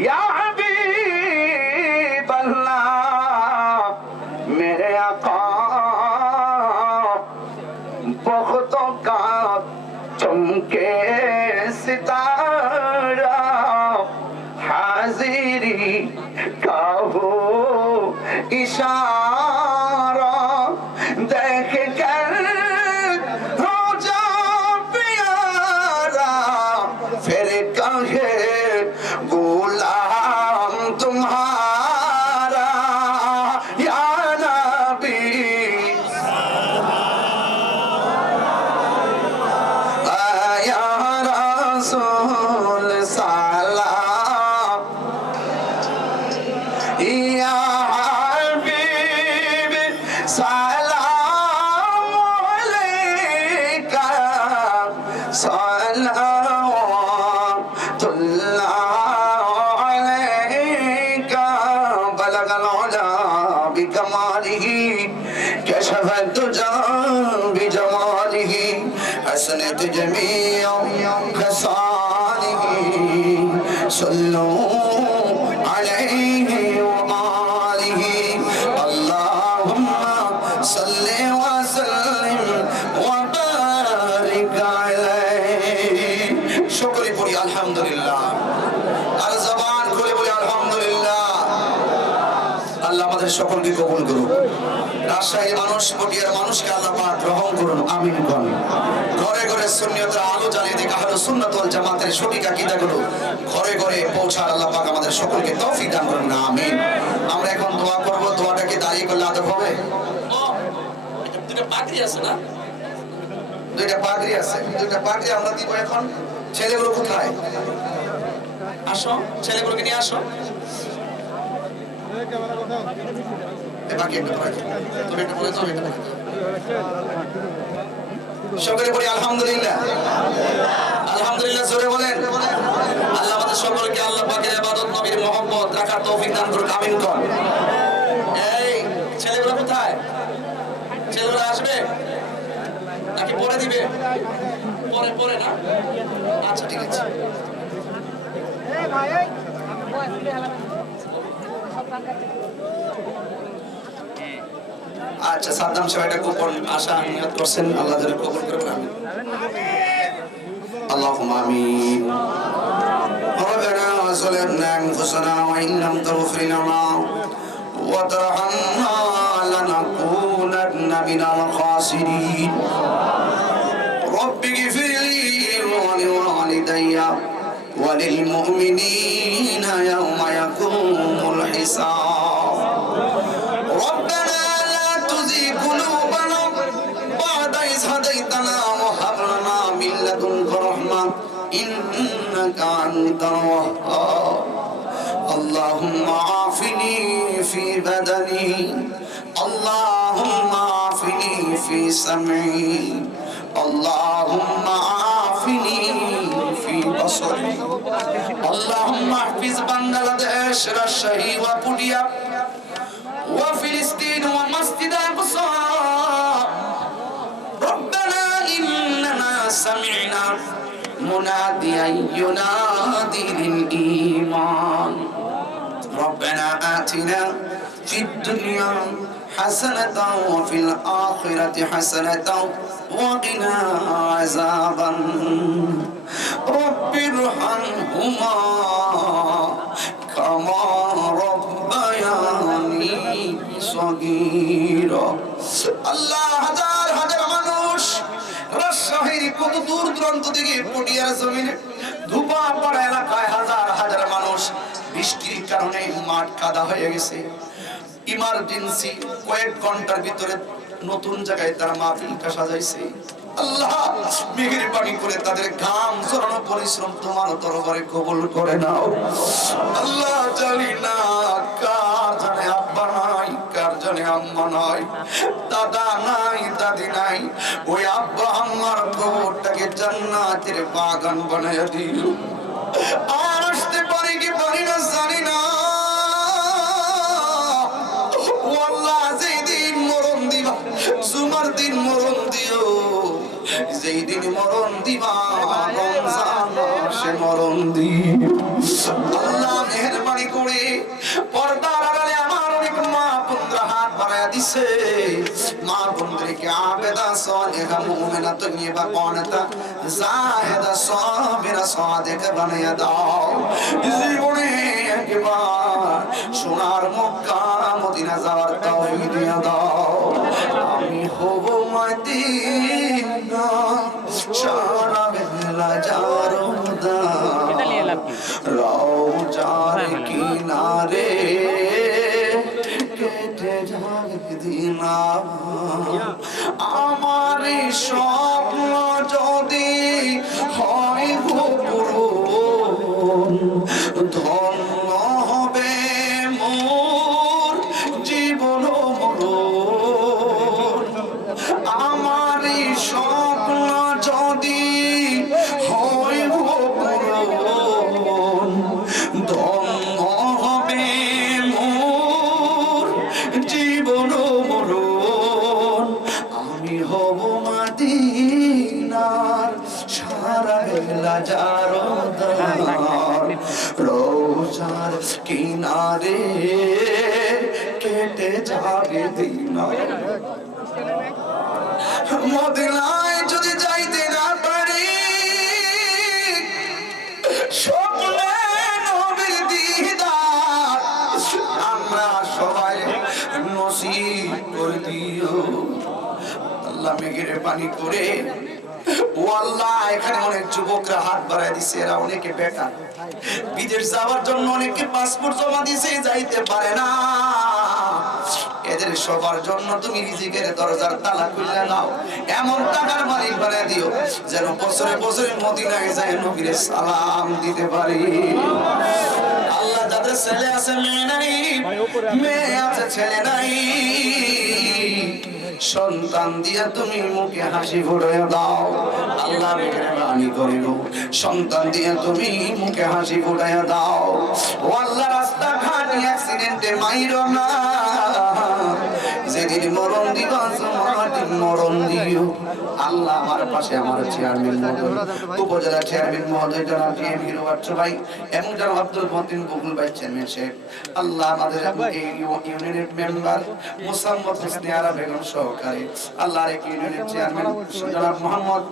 या हबीब अल्लाह मेरे आका बहुतों का चमके सितारा हाजिरी का हो इशारा देख कर रोजा प्यारा फिर कहे गुलाम तुम्हारा या नबी या रसूल सलाम या हबीब सलाम अलैका सलावतुल्लाह अलैका बलगल उला बिकमालिही कशफत तुजा बिजमालिही हसनत जमीअ खसालिही सल्लू अलैहि व आलिहि अल्लाहुम्मा सल्लि व सल्लिम व बारिक अलैहि शुक्र पड़ी अल्हम्दुलिल्लाह আর জবান খুলে বলি আলহামদুলিল্লাহ আল্লাহ আমাদের সকলকে কবুল করুন রাজশাহীর মানুষ পটিয়ার মানুষকে আল্লাহ পাক গ্রহণ করুন আমিন কোন ঘরে ঘরে সুন্নিয়তের আলো জ্বালিয়ে দিক আহলে সুন্নাত ওয়াল জামাতের সঠিক আকীদাগুলো ঘরে ঘরে পৌঁছার আল্লাহ পাক আমাদের সকলকে তৌফিক দান করুন আমিন আমরা এখন দোয়া করব দোয়াটা কি দাঁড়িয়ে করলে আদব হবে দুটো পাগড়ি আছে না দুইটা পাগড়ি আমরা দিব এখন ছেলেগুলো কোথায় আসো ছেলেগুলোকে নিয়ে আসো বাকি একটা পাগড়ি তুমি একটা বলে দাও এটা সকলে বলি আলহামদুলিল্লাহ আলহামদুলিল্লাহ জোরে বলেন আল্লাহ আমাদের সকলকে আল্লাহ পাকের ইবাদত নবীর মহব্বত রাখার তৌফিক দান করুন আমিন কোন এই ছেলেগুলো কোথায় ছেলেগুলো আসবে নাকি পরে দিবে পরে না আচ্ছা ঠিক আছে আচ্ছা সাদ্দাম সাহেব একটা গোপন আশা নিয়ত করছেন আল্লাহ যেন কবুল করে আমিন اللهم آمين ربنا ظلمنا أنفسنا وإن لم تغفر لنا وترحمنا لنكونن من الخاسرين رب اغفر لي ولوالدي وللمؤمنين يوم يقوم الحساب ربنا لا تزغ قلوبنا بعد إذ هديتنا وهب لنا من لدنك رحمة إنك أنت الوهاب اللهم عافني في بدني اللهم عافني في سمعي اللهم عافني في بصري اللهم احفظ بنغلاديش রাজশাহী وপুটিয়া وفلسطين ومسجد الأقصى ربنا إننا سمعنا مناديا ينادي للإيمان ربنا آتنا في الدنيا حسنة وفي الآخرة حسنة وقنا عذاب رب ارحمهما كما ربياني صغيرا আল্লাহ হাজার হাজার মানুষ রাজশাহীর কত দূর দূরান্ত থেকে পটিয়ার জমিনে ধুপাপাড়া এলাকায় হাজার হাজার মানুষ বৃষ্টির কারণে মাঠ কাদা হয়ে গেছে ইমার্জেন্সি কয়েক ঘন্টার ভিতরে নতুন জায়গায় তারা মাহফিলটা সাজাইছে আল্লাহ মেহেরবানি করে তাদের ঘাম ঝরানো পরিশ্রম তোমার দরবারে কবুল করে নাও আল্লাহ জানি না কার জানে আব্বা নাই কার জানে আম্মা নাই দাদা নাই দাদি নাই ওই আব্বা আম্মার কবরটাকে জান্নাতের বাগান বানাইয়া দিল আর আসতে পারি কি পারি না জানি না আল্লাহ যেদিন মরণ দিবা জুমার দিন মরণ দিও যেই দিন মরণ দিবা রমজান মাসে মরণ দিও আল্লাহ মেহেরবানি করে পর্দার আড়ালে আমার অনেক মা বোনরা হাত বাড়ায়া দিছে আছে মা বোনদেরকে আবেদা সালেহা মুমিনা তৈয়বা কানিতা জাহিদা সাবিরা সাদিকা বানিয়ে দাও জীবনে একবার সোনার মক্কা মদিনা যাওয়ার তৌফিক দিয়ে দাও আমি হব মদিনা সারা বেলা জারুদা এটা নিয়ে লাভ কি? রওজার কিনারে কেটে যাবে দিন আমার স্বপ্ন যদি হয় পূরণ ধন্য হবে মোর জীবন মরণ আমার স্বপ্ন যদি হয় পূরণ ধন্য হবে মোর জীবন মরণ আমি হব মদিনার সারা বেলা জারদার রোজার কিনারে কেটে যাবে দিন মদিনায় যদি যাইতে না পারি স্বপ্নে নবীর দিদার আমরা সবাই নসিব করে দিও আল্লাহ মেঘের পানি করে ও আল্লাহ এখানে অনেক যুবকরা হাত বাড়ায় দিছে এরা অনেকে বেকার বিদেশ যাওয়ার জন্য অনেকে পাসপোর্ট জমা দিছে যাইতে পারে না এদের সবার জন্য তুমি রিজিকের দরজার তালা খুলে দাও এমন টাকার মালিক বানিয়ে দিও যেন বছরে বছরে মদিনায় যায় নবীর সালাম দিতে পারি আল্লাহ যাদের ছেলে আছে মেয়ে নাই মেয়ে আছে ছেলে নাই সন্তান দিয়া তুমি মুখে হাসি ফুটাইয়া দাও আল্লাহ মেহরবানি করে গো সন্তান দিয়া তুমি মুখে হাসি ফুটাইয়া দাও ও আল্লাহ রাস্তা ঘাট অ্যাক্সিডেন্টে মাইরো না যেদিন মরণ দিবা তোমার মরণ দিও আল্লাহ আমার পাশে আমার চেয়ারম্যান মহোদয় উপজেলা চেয়ারম্যান মহোদয় জনাব টিএম হিরো বাচ্চু ভাই এবং জনাব আব্দুল মতিন বকুল ভাই চেয়ারম্যান সাহেব আল্লাহ আমাদের এই ইউনিয়নের মেম্বার মুসাম্মদ হোসনে আরা বেগম সহকারী আল্লাহর এক ইউনিয়নের চেয়ারম্যান জনাব মোহাম্মদ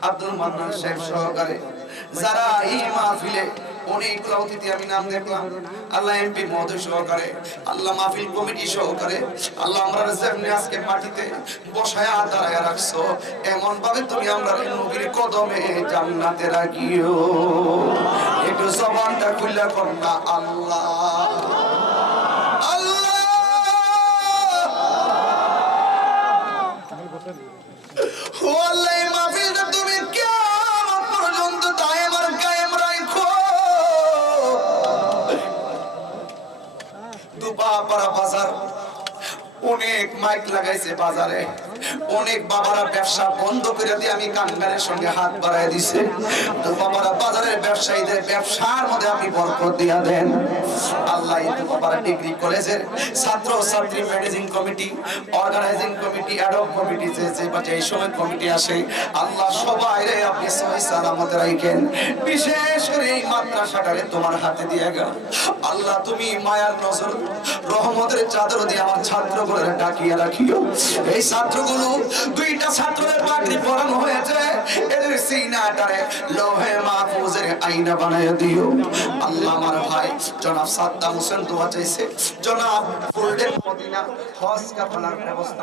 আব্দুল মান্নান সাহেব সহকারী যারা এই মাহফিলে অনেকগুলো অতিথি আমি নাম দেখলাম আল্লাহ এমপি মহোদয় সহকারে আল্লাহ মাহফিল কমিটি সহকারে আল্লাহ আমরা যেমনি আজকে মাটিতে বসায়া দাঁড়ায় রাখছো এমন ভাবে তুমি আমরা নবীর কদমে জান্নাতে রাখিও একটু জবানটা খুলে কর না আল্লাহ আল্লাহ ও আল্লাহ এই মাহফিলটা তুমি কিয়ামত পর্যন্ত দায়েম আর কায়েম রাখো দুপাপাড়া বাজার অনেক মাইক লাগাইছে বাজারে অনেক বাবারা ব্যবসা বন্ধ করে দিয়ে আমি কাঙ্গালের সঙ্গে হাত বাড়ায় দিছে দুপাপাড়া বাজারের ব্যবসায়ীদের ব্যবসার মধ্যে আপনি বরকত দিয়া দেন আল্লাহ এই দুপাপাড়া ডিগ্রি কলেজের ছাত্র ছাত্রী managing committee organising committee ad hoc committee যে এই সময় কমিটি আসে আল্লাহ সবাই রে আপনি সহি সালামত রাখেন বিশেষ করে এই মাদ্রাসাটারে তোমার হাতে দিয়ে গেল আল্লাহ তুমি মায়ার নজর রহমতের চাদর দিয়ে আমার ছাত্রগুলোর ডাকিয়ে রাখিও এই ছাত্রগুলো দুইটা ছাত্রের পাগড়ি পরানো হয়েছে এদের সিনাটারে লৌহে মাহফুজের আয়না বানায় দিও আল্লাহ আমার ভাই জনাব সাদ্দাম হোসেন দোয়া চাইছে জনাব গোল্ডেন মদিনা হজ কাফলার ব্যবস্থা